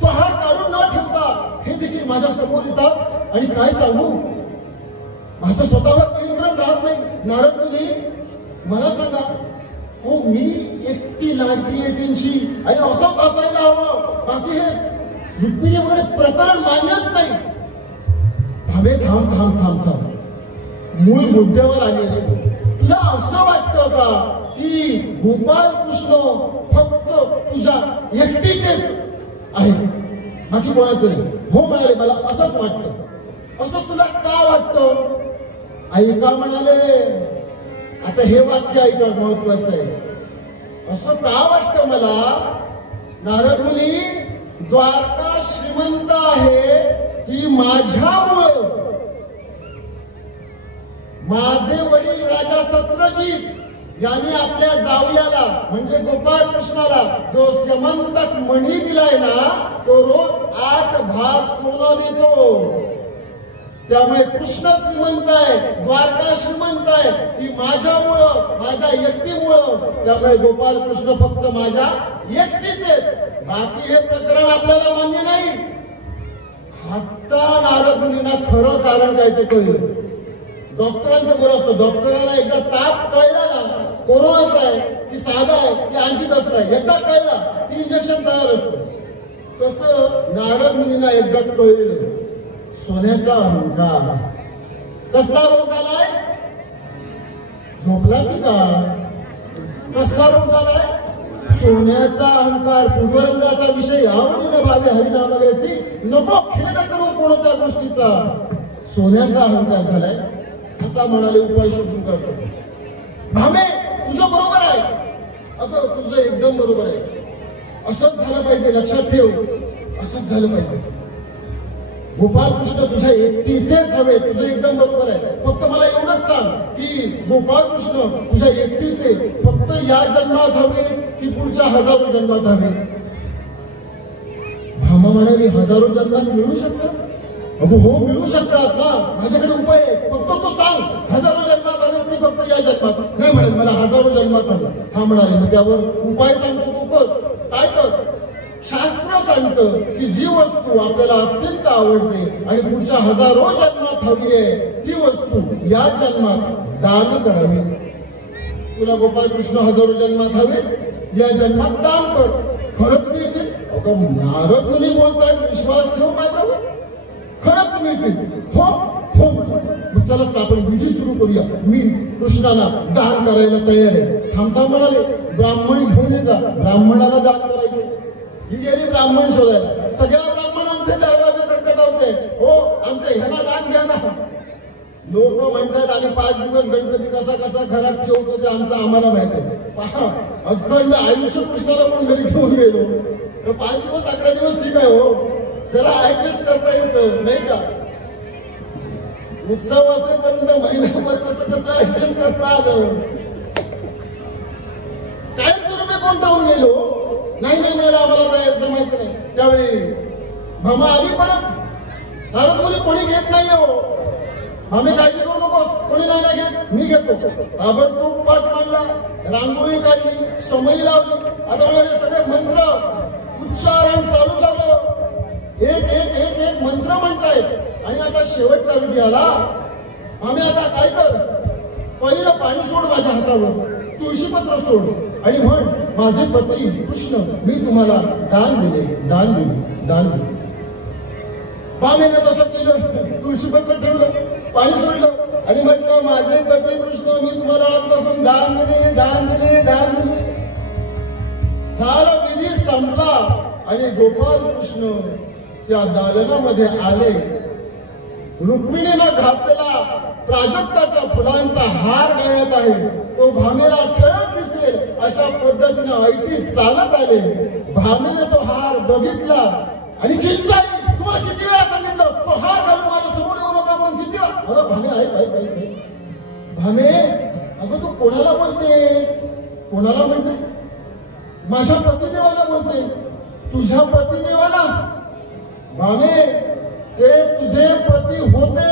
तो हार काढून न ठेवता हे देखील माझ्या समोर येतात आणि काय सांगू माझं स्वतःवर नियंत्रण राहत नाही नारद मुनी मला सांगा हो मी एकटी लाडकी आहे त्यांची आणि असंच असायला हवं बाकी हे रुक्मिणी वगैरे प्रकरण मान्यच नाही थांबे थांब थांब थांब थांब मूळ मुद्द्यावर आली असतो तुला असं वाटतं का की गोपाल कृष्ण फक्त तुझ्या एकटीचेच आहे बाकी कोणाचं नाही हो म्हणाले मला असंच वाटतं असं तुला का वाटतं ऐका म्हणाले आता हे वाक्य ऐका महत्वाचं आहे असं का वाटतं मला नारद मुनी द्वारका श्रीमंत आहे की माझ्यामुळं माझे वडील राजा सत्रजित यांनी आपल्या जावयाला म्हणजे गोपाळ कृष्णाला जो समंतक मणी दिलाय ना तो रोज 8 भाग सोनं देतो त्यामुळे कृष्ण श्रीमंत आहे द्वारका श्रीमंत आहे ती माझ्यामुळं माझ्या एकटीमुळं त्यामुळे गोपाल कृष्ण फक्त माझ्या एकटीचेच बाकी हे प्रकरण आपल्याला मान्य नाही आता नारद मुनींना खरं कारण काय ते कळलं डॉक्टरांचं बरं असतं डॉक्टरांना एकदा ताप कळला ना कोरोनाचा आहे की साधा आहे की आणखी कसला आहे एकदा कळला की इंजेक्शन तयार असतं तसं नारद मुनींना एकदा कळलं सोन्याचा अहंकार कसला रोग झालाय झोपला की काय कसला रोग झालाय सोन्याचा अहंकार पूर्वरंगाचा विषय आवडीने भावे हरिनामावेसी नको खेद करू कोणत्या गोष्टीचा सोन्याचा अहंकार झालाय आता म्हणाले उपाय शोधून करतो भामे तुझं बरोबर आहे अगं तुझं एकदम बरोबर आहे असंच झालं पाहिजे लक्षात ठेव असंच झालं पाहिजे गोपाल कृष्ण तुझ्या एकटीचेच हवे तुझं एकदम बरोबर आहे फक्त मला एवढंच सांग की गोपाल कृष्ण तुझ्या एकटीचे फक्त या जन्मात हवे की पुढच्या 1000 जन्मात हवे भामा म्हणाली 1000 जन्मात मिळू शकतात अगो हो मिळू शकतात ना माझ्याकडे उपाय आहे फक्त तू सांग 1000 जन्मात हवे की फक्त या जन्मात नाही म्हणेल मला 1000 जन्मात हवं हा म्हणाले मग त्यावर उपाय सांगतो तू कर काय कर शास्त्र सांगतं की जी वस्तू आपल्याला अत्यंत आवडते आणि पुढच्या 1000 जन्मात हवी आहे ती वस्तू या जन्मात दान करावी तुला गोपाल कृष्ण 1000 जन्मात हवे या जन्मात दान कर खरंच मिळतील अगं नारद मुनी बोलतायत विश्वास ठेव माझ्यावर खरंच मिळतील हो हो मग चला आपण विधी सुरू करूया मी कृष्णाला दान करायला तयार आहे थांबता म्हणाले ब्राह्मण घेऊन ये जा ब्राह्मणाला दान करायचं ही गेली ब्राह्मण शोधायला सगळ्या ब्राह्मणांचे दरवाजे खटखटावते हो आमच्या ह्याला दान घ्या ना लोक म्हणतात आम्ही 5 दिवस गणपती कसा कसा घरात ठेवतो ते आमचं आम्हाला माहित आहे पहा अखंड आयुष्य कृष्णाला पण घरी ठेवून गेलो तर 5 दिवस 11 दिवस ठीक आहे हो जरा ऍडजस्ट करता येतं नाही का उत्सव असेपर्यंत महिनाभर कसं ऍडजस्ट करता आलं काय रुपये कोणता होऊन गेलो नाही मिळालं आम्हाला जमायचं नाही त्यावेळी भामा आली परत नारद मुनी कोणी घेत नाही हो आम्ही काळजी करू नको कोणी नाही घेत मी घेतो ताबडतोब पाठ मांडला रांगोळी काढली समई लावली आता म्हणाले सगळे मंत्र उच्चारण चालू झालं एक एक एक एक मंत्र म्हणतायत आणि आता शेवटचा विधी आला आम्ही आता काय कर पहिलं पाणी सोड माझ्या हातावर तुळशीपत्र सोड आणि म्हण माझे पती कृष्ण मी तुम्हाला दान दिले पामेने तसं केलं तुळशीपत्र ठेवलं पाणी सोडलं आणि म्हटलं माझे पती कृष्ण मी तुम्हाला आजपासून दान दिले सारा विधी संपला आणि गोपाल कृष्ण त्या दालनामध्ये आले रुक्मिणीला घातलेला प्राजक्ताच्या फुलांचा हार गळ्यात आहे, तो भामेला ठळक दिसेल अशा पद्धतीने ऐटीत चालत आले. भामेने तो हार बघितला आणि किंचाळी, तुम्हाला किती वेळा सांगितलं तो हार घालून माझ्या समोर येऊ नका म्हणून, किती वेळा. अगं भामे ऐक भामे, अगं तू कोणाला बोलतेस? कोणाला म्हणजे? माझ्या पतिदेवाला बोलते. तुझ्या पतिदेवाला? भामे, ते तुझे पती होते,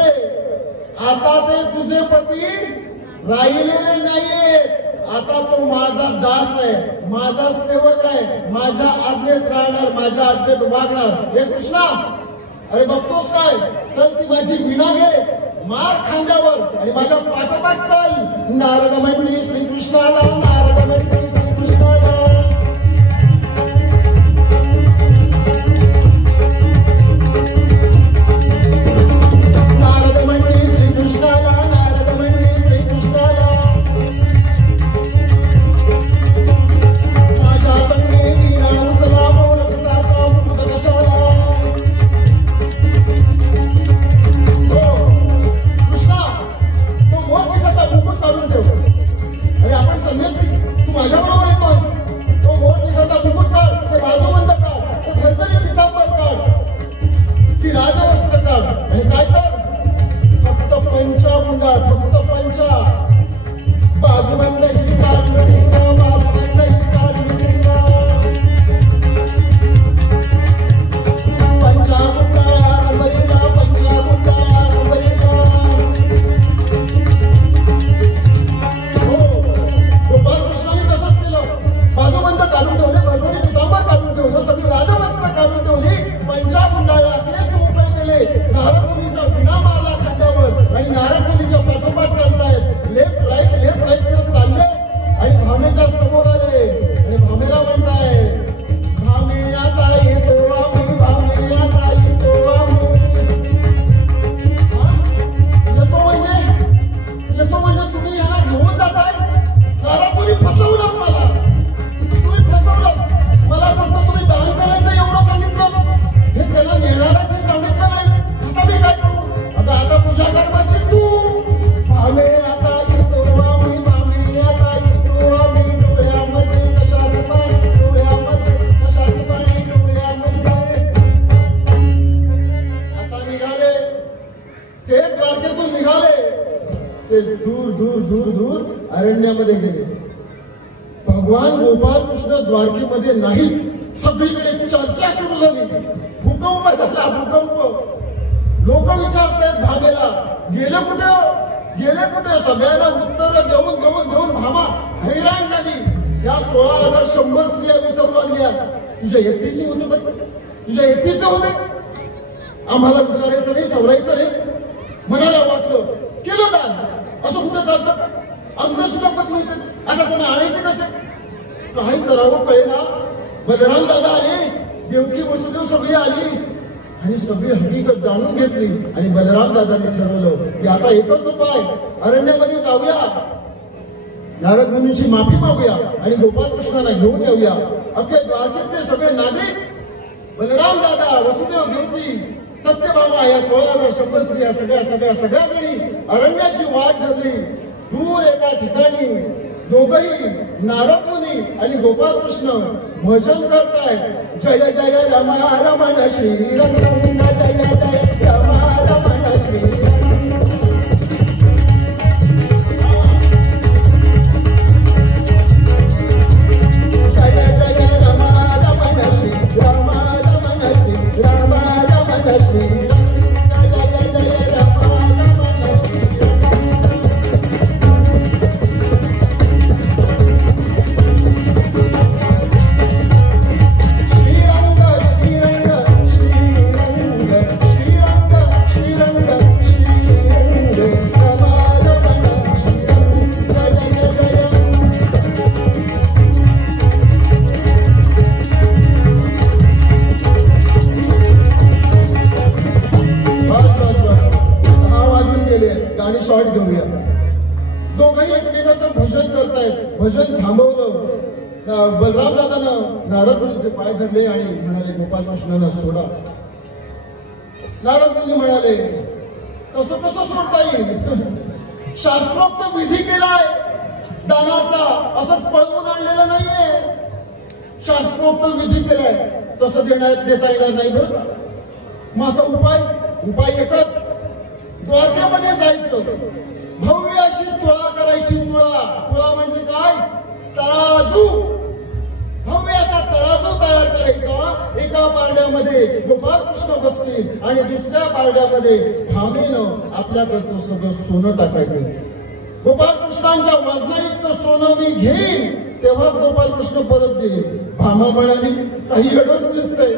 आता ते तुझे पती राहिलेले नाहीये. आता तो माझा दास आहे, माझा सेवक आहे, माझ्या आज्ञेत राहणार, माझ्या आज्ञेत वागणार. हे कृष्णा, अरे बघतोस काय? चल ती माझी विणा घे, मार खांद्यावर आणि माझ्या पाठोपाठ चल. नारद म्हणली श्रीकृष्णाला, नारद म्हणली श्रीकृष्णाला. नारद म्हणली श्रीकृष्णाला, नारद म्हणली श्रीकृष्णाला. माझ्या संगे वीणा उचला, मोर सारखा मुकुट कशाला. मुकुट काढून ठेव आणि आपण संन्यासी, तू माझ्या बरोबर येतोस. तो मोर पिसाचा मुकुट काढ, ते बाजूबंद काढ, ते खरतरी पिसांबर काढ, ती राजवस्त्र काढ आणि काय कर, फक्त पंचा मुंडा, फक्त पंचा. बाजूबंद ही काढून ठेव, बाजूबंद ही काढून ठेव. पंचा मुंडा रंबईला, पंचा मुंडा रंबईला. गोपालकृष्णाने तसंच केलं, बाजूबंद काढून ठेवले, भरभरी पितांबर काढून ठेवलं, सगळी राजवस्त्र काढून ठेवली, पंचा गुंडाळला, केस मोकळे केले. नारद मुनीचा विणा मारला खांद्यावर आणि नारद मुनीच्या पाठोपाठ चालतायत. लेफ्ट राईट करत चालले आणि भामेच्या समोर आले आणि भामेला म्हणताय, भामे आता येतो आम्ही, भामे आता येतो आम्ही. येतो म्हणजे तुम्ही याला घेऊन जाताय? नारद मुनी फसवलं मला, तुम्ही फसवलं मला. फक्त तुम्ही दान करायचं एवढं सांगितलं, हे त्याला नेणारा काही सांगितलं नाही. आता मी काय करू? आता तुझ्या कर्माची तू. भामे आता येतो आम्ही, भामे आता येतो आम्ही. डोळ्यामध्ये कशाच पाणी, डोळ्यामध्ये कशाच पाणी, डोळ्यामध्ये. आता निघाले ते द्वारकेतून निघाले, ते दूर दूर दूर दूर अरण्यामध्ये गेले. भगवान गोपालकृष्ण द्वारकेमध्ये नाही, सगळीकडे चर्चा सुरू झाली. भूकंप झाला, भूकंप. लोक विचारतायत भामेला, गेले कुठे, गेले कुठे? सगळ्यांना उत्तर घेऊन घेऊन घेऊन भामा हैराण झाली. या 16,100 स्त्रिया विचारू लागल्या, तुझ्या एकटीची होते पण, तुझ्या एकटीचे होते? आम्हाला विचारायचं नाही, सवरायचं नाही. मनाला वाटलं, केलं दान. असं कुठं चालतं? आमचं सुद्धा पती होते, आता त्यांना आणायचे कसे? काही करावं कळेना. बलराम दादा आले, देवकी वसुदेव सगळी आली आणि सगळी हकीकत जाणून घेतली. आणि बलराम दादांनी ठरवलं की आता एकच उपाय, अरण्यामध्ये जाऊया, नारद मुनींची माफी मागूया आणि गोपालकृष्णाला घेऊन येऊया. अखेर द्वारकेतले सगळे नागरिक, बलराम दादा, वसुदेव, देवकी, सत्यभामा, या 16,100 स्त्रिया सगळ्या जणी अरण्याची वाट धरली. दूर एका ठिकाणी दोघही नारद मुनी आणि गोपालकृष्ण भजन करतायत. जय जय रमा रमण श्रीरंग, जय जय रमा रमण श्रीरंग. दोघंही एकमेकांचं भजन करतायत. भजन थांबवलं. बलराम दादानं नारद मुनीचे पाय धरले आणि म्हणाले, गोपालकृष्णाला सोडा. नारद मुनी म्हणाले, तसं कसं सोडता येईल? शास्त्रोक्त विधी केलाय दानाचा, असंच पळवून आणलेलं नाहीये. शास्त्रोक्त विधी केलाय, तसं देता येणार नाही बरं. मग आता उपाय एकच, द्वारकेमध्ये जायचं, भव्य अशी तुळा करायची. तुळा म्हणजे काय? तराजू. भव्य असा तराजू तयार करायचा. एका पारड्यामध्ये गोपाल कृष्ण बसतील आणि दुसऱ्या पारड्यामध्ये भामेनं आपल्याकडचं सगळं सोनं टाकायचं. गोपाल कृष्णांच्या वजनाइतकं सोनं मी घेईन तेव्हाच गोपाल कृष्ण परत देईल. भामा म्हणाली, काही एवढंच दिसतंय,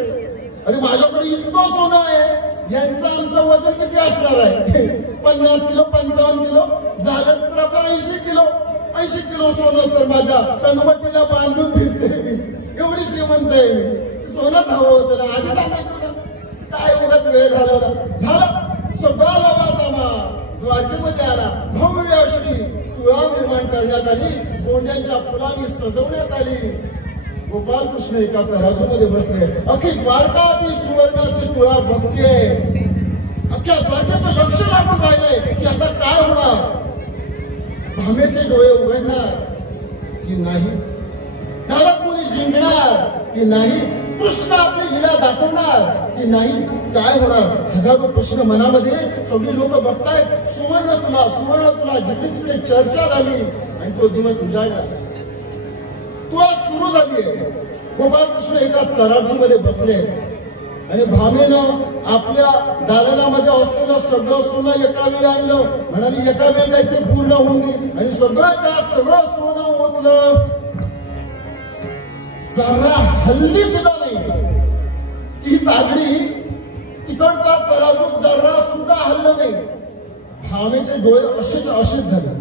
अरे माझ्याकडे इतकं सोनं आहे, यांचं आमचं वजन किती असणार आहे? 50 किलो 55 किलो झालं तर आपलं 80 किलो सोनं तर माझ्या कनवटीला बांधून फिरते. एवढी श्रीमंत आहे, सोनंच हवं होतं ना, आधी सांगायचं ना. काय उगाच वेळ घालवला. झालं सगळा लवाजमा द्वारकेमध्ये आला. भव्य अशी तुळा निर्माण करण्यात आली, गोंड्याच्या फुलांनी सजवण्यात आली. गोपाल कृष्ण एका तराजूमध्ये बसले. अख्खी द्वारका ती सुवर्णाची तुळा बघतेय. अख्ख्या द्वारकेचं लक्ष लागून राहिलंय की आता काय होणार. भामेचे डोळे उघडणार की नाही, नारद मुनी जिंकणार की नाही, कृष्ण आपली लीला दाखवणार की नाही, काय होणार. हजारो प्रश्न मनामध्ये. सगळी लोक बघतायत. सुवर्ण तुला जिकडे तिकडे चर्चा झाली आणि तो दिवस उजाडला. तुळा सुरू झाली आहे. गोपाल कृष्ण एका तराजूमध्ये बसले आणि भामेनं आपल्या दालनामध्ये असलेलं सगळं सोनं एका वेळी आणलं. म्हणाली एका वेळी ते पूर्ण होऊन गेली आणि सगळं सोनं ओतलं. जरा हल्ली सुद्धा नाही. ती तागडी तिकडचा तराजू जरा सुद्धा हल्लं नाही. भामेचे डोळे असेच झाले.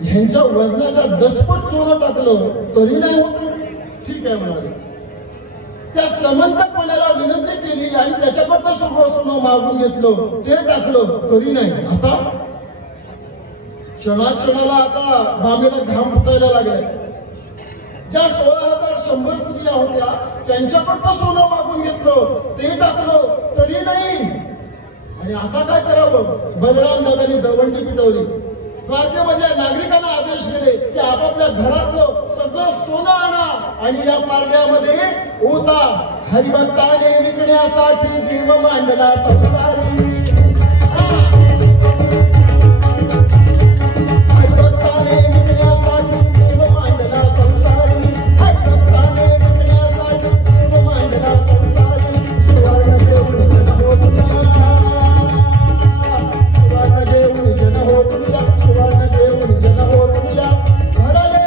ह्यांच्या वजनाच्या 10पट सोनं टाकलं तरी नाही होत. ठीक आहे म्हणाले. त्या समंतकपणाला विनंती केली आणि त्याच्याकडचं सगळं सोनं मागून घेतलं, ते टाकलं तरी नाही. आता क्षणाला आता भामेला घाम फुटायला लागलाय. ज्या 16,100 स्त्रिया होत्या त्यांच्याकडचं सोनं मागून घेतलं, ते टाकलं तरी नाही. आणि आता काय करावं. बलराम दादांनी दवंडी पिटवली. द्वारकेमधल्या नागरिकांना आदेश दिले की आपापल्या घरातलं सगळं सोनं आणा आणि या पारड्यामध्ये ओता. हरिभक्ताने विकण्यासाठी जीव मांडला संसारी. हरिभक्ताने विकण्यासाठी जीव मांडला संसारी. हरिभक्ताने विकण्यासाठी जीव मांडला संसारी. सुवर्ण देऊन जन हो तुला, सुवर्ण देऊन जन हो तुला, सुवर्ण देऊन जन हो तुला. भरले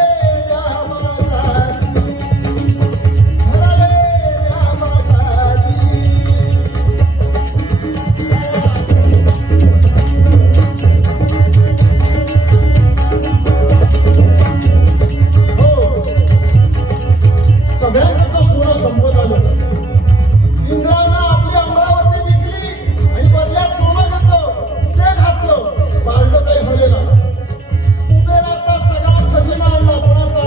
रामासाठी, भरले रामासाठी. हो, सगळ्यांचं सोनं संपत आलं. इंद्रानं आपली अमरावती विकली आणि बदल्यात सोनं घेतलं, ते घातलं. पारडं काही झाले ना. कुबेराचा सगळा खजिना आणला. कोणाचा?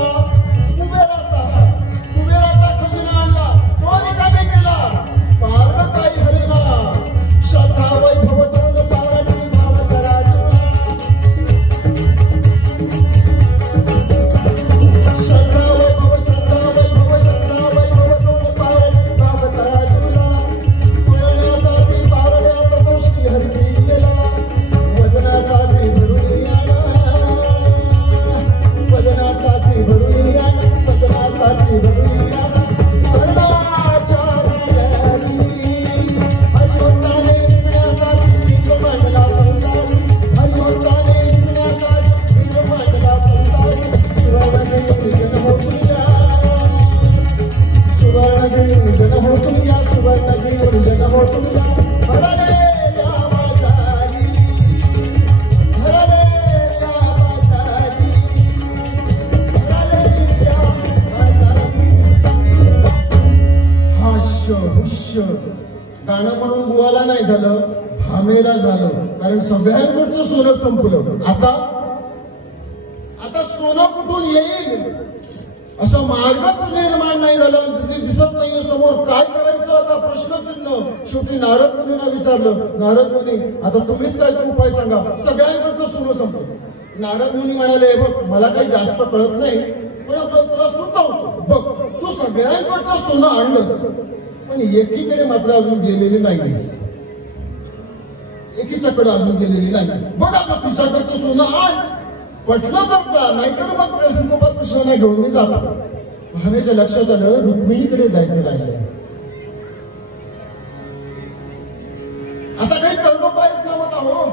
कुबेराचा खजिना आणला, तो रिकामी केला. पारडं काही झाले ना. श्रद्धा वैभव दोन पारडी भाव करायला. श्रद्धा वैभव दोन पारडी भाव करायला. तुळण्यासाठी पारड्यात तो श्रीहरी गेला. वजनासाठी भरून आला, वजनासाठी भरून आला, वजनासाठी भरून आला. वर्णाच्या नगरी हरिभक्ताने विकण्यासाठी जीव मांडला संसारी. हरिभक्ताने विकण्यासाठी जीव मांडला संसारी. सुवर्ण देऊन जन हो तुझ्या, सुवर्ण देऊन जन हो तुझ्या, सुवर्ण देऊन जन हो तुझ्या. भरले रामासाठी, भरले रामासाठी, भरले रामासाठी. हास्य हुस्य गाणं म्हणून बुवाला नाही झालं, भामेला झालं. कारण सगळ्यांकडचं सोनं संपलं. आता सोनं कुठून येईल. असं मार्गच निर्माण नाही झालं, दिसत नाहीये समोर, काय करायचं आता प्रश्नचिन्ह. शेवटी नारद मुनींना विचारलं, नारद मुनी आता तुम्हीच काय तो उपाय सांगा, सगळ्यांकडचं सोनं संपलं. नारद मुनी म्हणाले, बघ मला काही जास्त कळत नाही, पण तुला सुचवतो, बघ तू सगळ्यांकडचं सोनं आणलंस, पण एकीकडे मात्र अजून गेलेली नाहीस, एकीच्याकडे अजून गेलेली नाहीस. बघ आता तुझ्याकडचं सोनं आण, पटलं तर जा, नाहीतर मग गोपाल कृष्णाला घेऊन मी जातो. हमेशा लक्षात आलं रुक्मिणीकडे जायचं राहिलं. आता काही तळमोपायच नव्हता हो.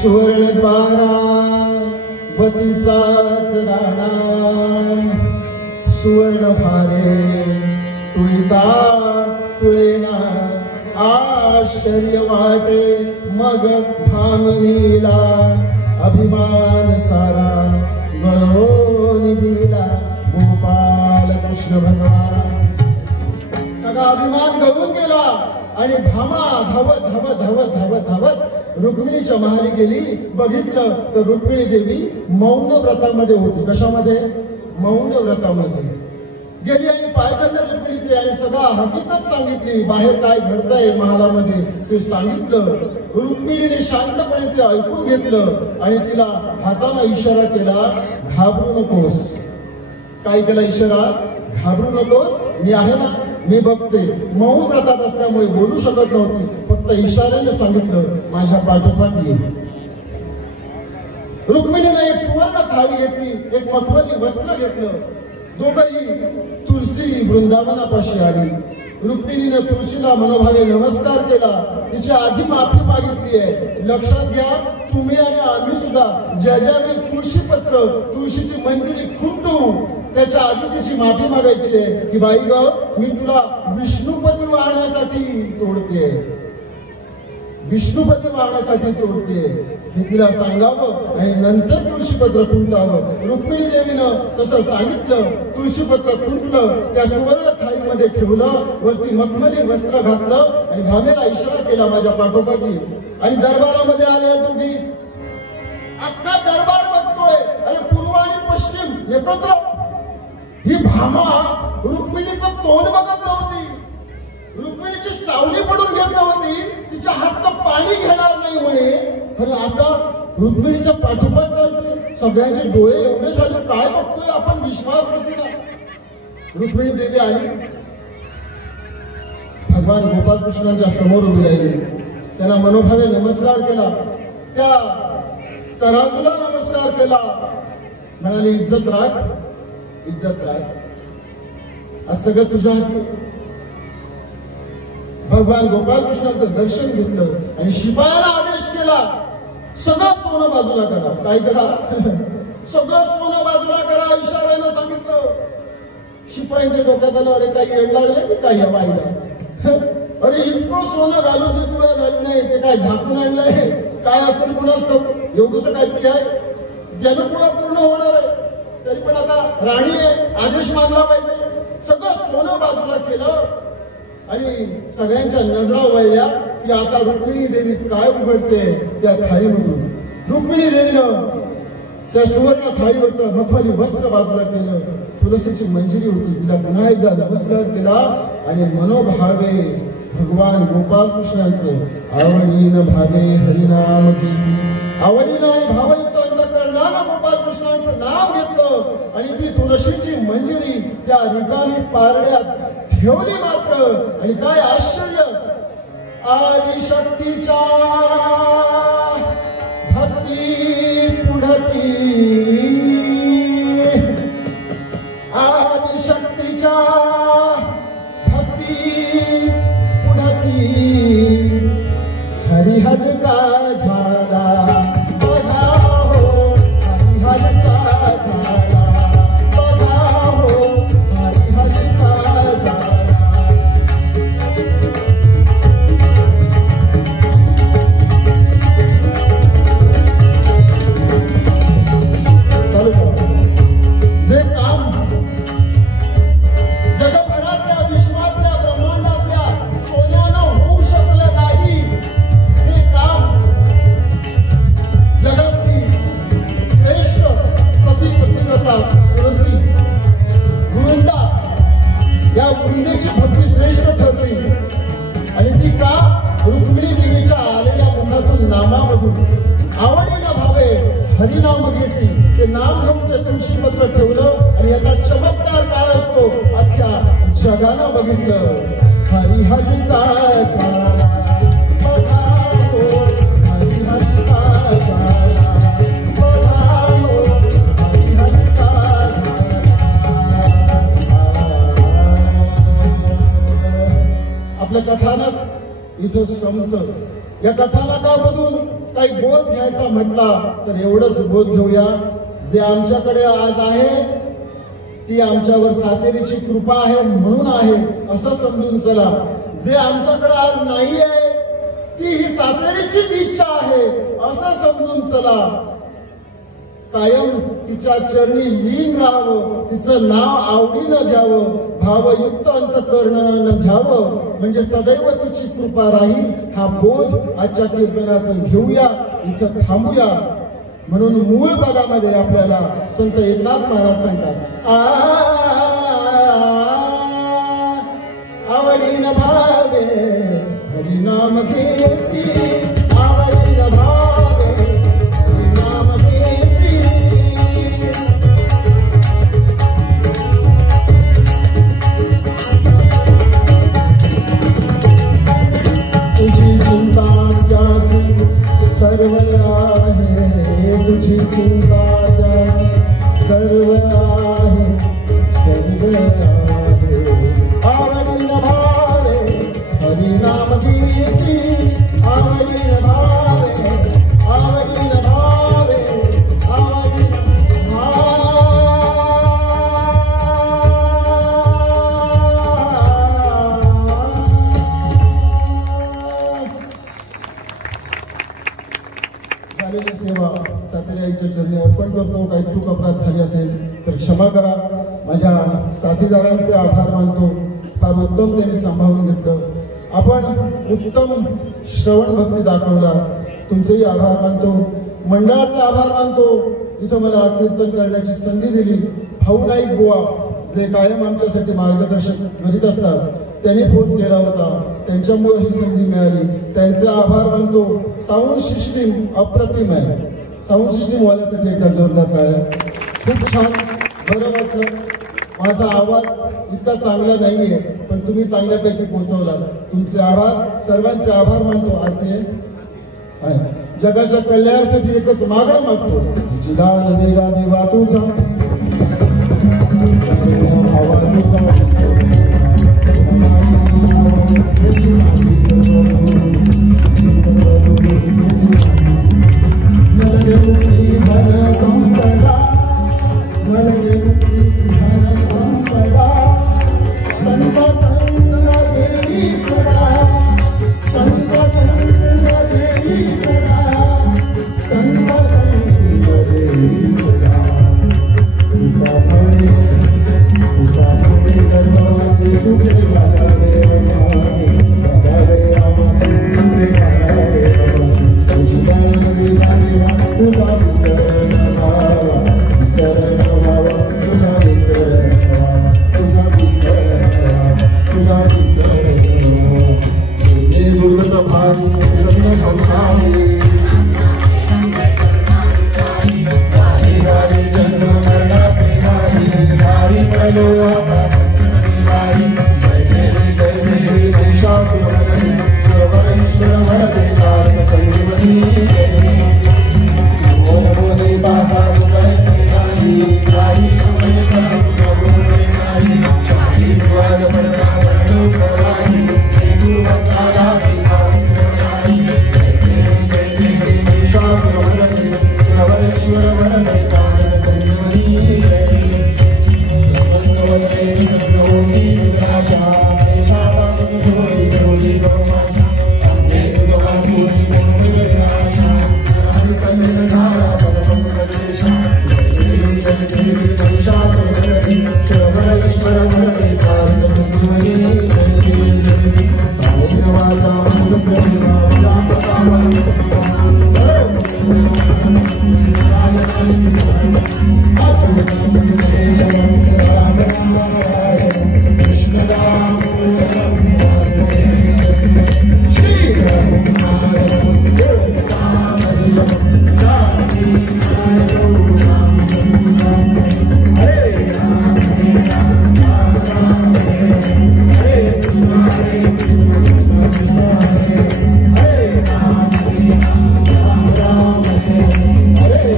सुवर्णद्वारा वतीचाच राणा, सुवर्ण भारे तुळता तुळेना, आश्चर्य वाटे मग भामिनीला, अभिमान सारा गळून दिला गोपाल कृष्ण भगवान. सगळा अभिमान गळून गेला आणि भामा धावत धावत धावत धावत धावत रुक्मिणीच्या माहेरी गेली. बघितलं तर रुक्मिणी देवी मौन व्रतामध्ये होती. कशामध्ये? मौन व्रतामध्ये गेली आणि पायदंड रुक्मिणीचे आणि सगळा हकीकत सांगितली, बाहेर काय घडतंय महालामध्ये ते सांगितलं. रुक्मिणीने शांतपणे ते ऐकून घेतलं आणि तिला हाताला इशारा केला, घाबरू नकोस. काय केला इशारा? घाबरू नकोस, मी आहे ना, मी बघते. मौन व्रतात असल्यामुळे बोलू शकत नव्हती, फक्त इशाऱ्याने सांगितलं, माझ्या पाठोपाठ ये. रुक्मिणीने एक सुवर्ण थाळी घेतली, एक मखमली वस्त्र घेतलं. दोघंही तुळशी वृंदावनापाशी आली. रुक्मिणीने तुळशीला मनोभावे नमस्कार केला, तिची आधी माफी मागितली आहे. लक्षात घ्या, तुम्ही आणि आम्ही सुद्धा ज्या ज्यावेळी तुळशीपत्र तुळशीची मंजिरी खुंटू त्याच्या आधी तिची माफी मागायची आहे की बाई ग, मी तुला विष्णुपती वाहण्यासाठी तोडते, विष्णुपती वाहण्यासाठी तोडते, हे तिला सांगावं आणि नंतर तुळशीपत्र खुंटावं. रुक्मिणी देवीनं तसं सांगितलं. तुळशीपत्र खुंटलं, त्या सुवर्ण थाळीमध्ये ठेवलं, वरती मखमली वस्त्र घातलं आणि भामेला इशारा केला, माझ्या पाठोपाठी. आणि दरबारामध्ये आले दोघी. अख्खा दरबार बघतोय आणि पूर्व आणि पश्चिम एकत्र. ही भामा रुक्मिणीचं तोंड बघत नव्हती, रुक्मिणीची सावली पडून घेत नव्हती, तिच्या हातचं पाणी घेणार नाही म्हणे. आणि आता रुक्मिणीच्या पाठोपाठ चालते. सगळ्यांचे डोळे एवढे झाले, काय बघतोय आपण, विश्वास बसेना. रुक्मिणी देवी आली, भगवान गोपाल कृष्णांच्या समोर उभी राहिली. त्यांना मनोभावे नमस्कार केला, त्या तराजूला नमस्कार केला. म्हणाली, इज्जत राख, इज्जत राख, आज सगळं तुझ्या हाती. भगवान गोपाल कृष्णाचं दर्शन घेतलं आणि शिपायाला आदेश केला, सगळं सोनं बाजूला करा. काय करा? सगळं सोनं बाजूला करा, इशाऱ्यानं सांगितलं. शिपायांच्या डोक्यात आलं, अरे काही येड लागले की काय या बाईला? अरे इतकं सोनं घालून जे तुला झालं नाही, ते काय झाकून आणलंय, काय असेल कुणाच एवढंच काहीतरी आहे, ज्यानं पुढं पूर्ण होणार आहे. तरी पण आता राणी आहे, आदेश मानला पाहिजे. सगळं सोनं बाजूला केलं आणि सगळ्यांच्या नजरा वळल्या की आता रुक्मिणी देवी काय उघडते त्या थाळीमधून. रुक्मिणी देवीनं त्या सुवर्ण थाळीवरचं मखमली वस्त्र बाजूला केलं. तुळशीची मंजिरी होती, तिला पुन्हा एकदा नमस्कार केला आणि मनोभावे भगवान गोपाल कृष्णांचं आवडीनं भावे हरिनाम केसी, आवडीनं आणि भावयुक्त अंतःकरणानं गोपाल कृष्णांचं नाव घेतलं आणि ती तुळशीची मंजिरी त्या रिकामी पारड्यात ठेवली मात्र. आणि काय आश्चर्य, आदिशक्तीच्या भक्ती पुढती, आदिशक्तीच्या भक्ती पुढती, हरिहर का झाला बघा हो, हरिहर का झाला बघा हो, हरिहर का झाला. हरिनाम घेसी ते नाम घेऊन ते तुळशीपत्र ठेवलं आणि याचा चमत्कार काय असतो अख्ख्या जगानं बघितलं. हरी हरी आपलं कथानक इथं संपतं. या कथानकामधून काही बोध घ्यायचा म्हटला तर एवढंच बोध घेऊया. जे आमच्याकडे आज आहे ती आमच्यावर सातेरीची कृपा आहे म्हणून आहे असं समजून चला. जे आमच्याकडे आज नाहीये ती ही सातेरीचीच इच्छा आहे असं समजून चला. कायम तिच्या चरणी लीन राहावं, तिचं नाव आवडीनं घ्यावं, भावयुक्त अंतःकरणानं घ्यावं म्हणजे सदैव तिची कृपा राहील. हा बोध आजच्या कीर्तनातून घेऊया, इथं थांबूया. म्हणून मूळ पदामध्ये आपल्याला संत एकनाथ महाराज सांगतात आवडीन भावे हरिनाम घेसी, आवडीन भावे हरिनाम घेसी. तुझी चिंता जासी सर्व आहे, तुझी चिंता सर्व आहे, सर्व आहे. आवडीन भावे हरिनाम घेसी, आवडीन भावे, आवडीन भावे, आवडीन झालेली सेवा सातेरीच्या चरणी अर्पण करतो. काही चूक अपराध झाली असेल तर क्षमा करा. माझ्या साथीदारांचे आभार मानतो. फार उत्तम त्यांनी सांभाळून घेतलं. आपण उत्तम श्रवण भक्ती दाखवला. तुमचेही आभार मानतो. मंडळाचे आभार मानतो. इथं मला कीर्तन करण्याची संधी दिली. भाऊ नाईक बुवा जे कायम आमच्यासाठी मार्गदर्शक करीत असतात त्यांनी फोन केला होता. त्यांच्यामुळे ही संधी मिळाली. त्यांचे आभार मानतो. साऊंड सिस्टीम अप्रतिम आहे. साऊंड सिस्टीम वाल्यासाठी एकदा जोरदार टाळ्या. खूप छान बरं वाटलं. माझा आवाज इतका चांगला नाहीये पण तुम्ही चांगल्यापैकी पोहोचवला. तुमचे आभार, सर्वांचे आभार मानतो. आज ते जगाच्या कल्याणासाठी एकच मागणं मागतो. जिलाल देवा देवा तुझा आवाज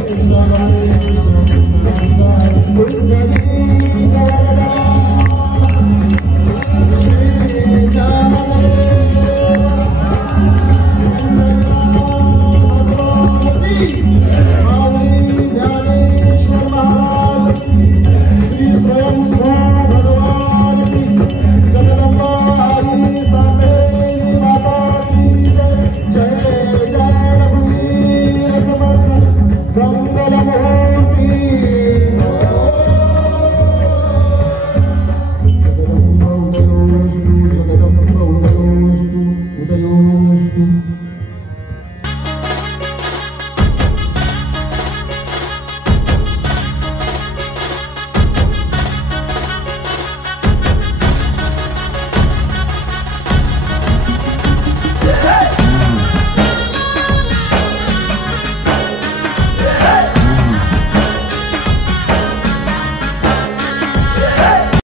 Thank you.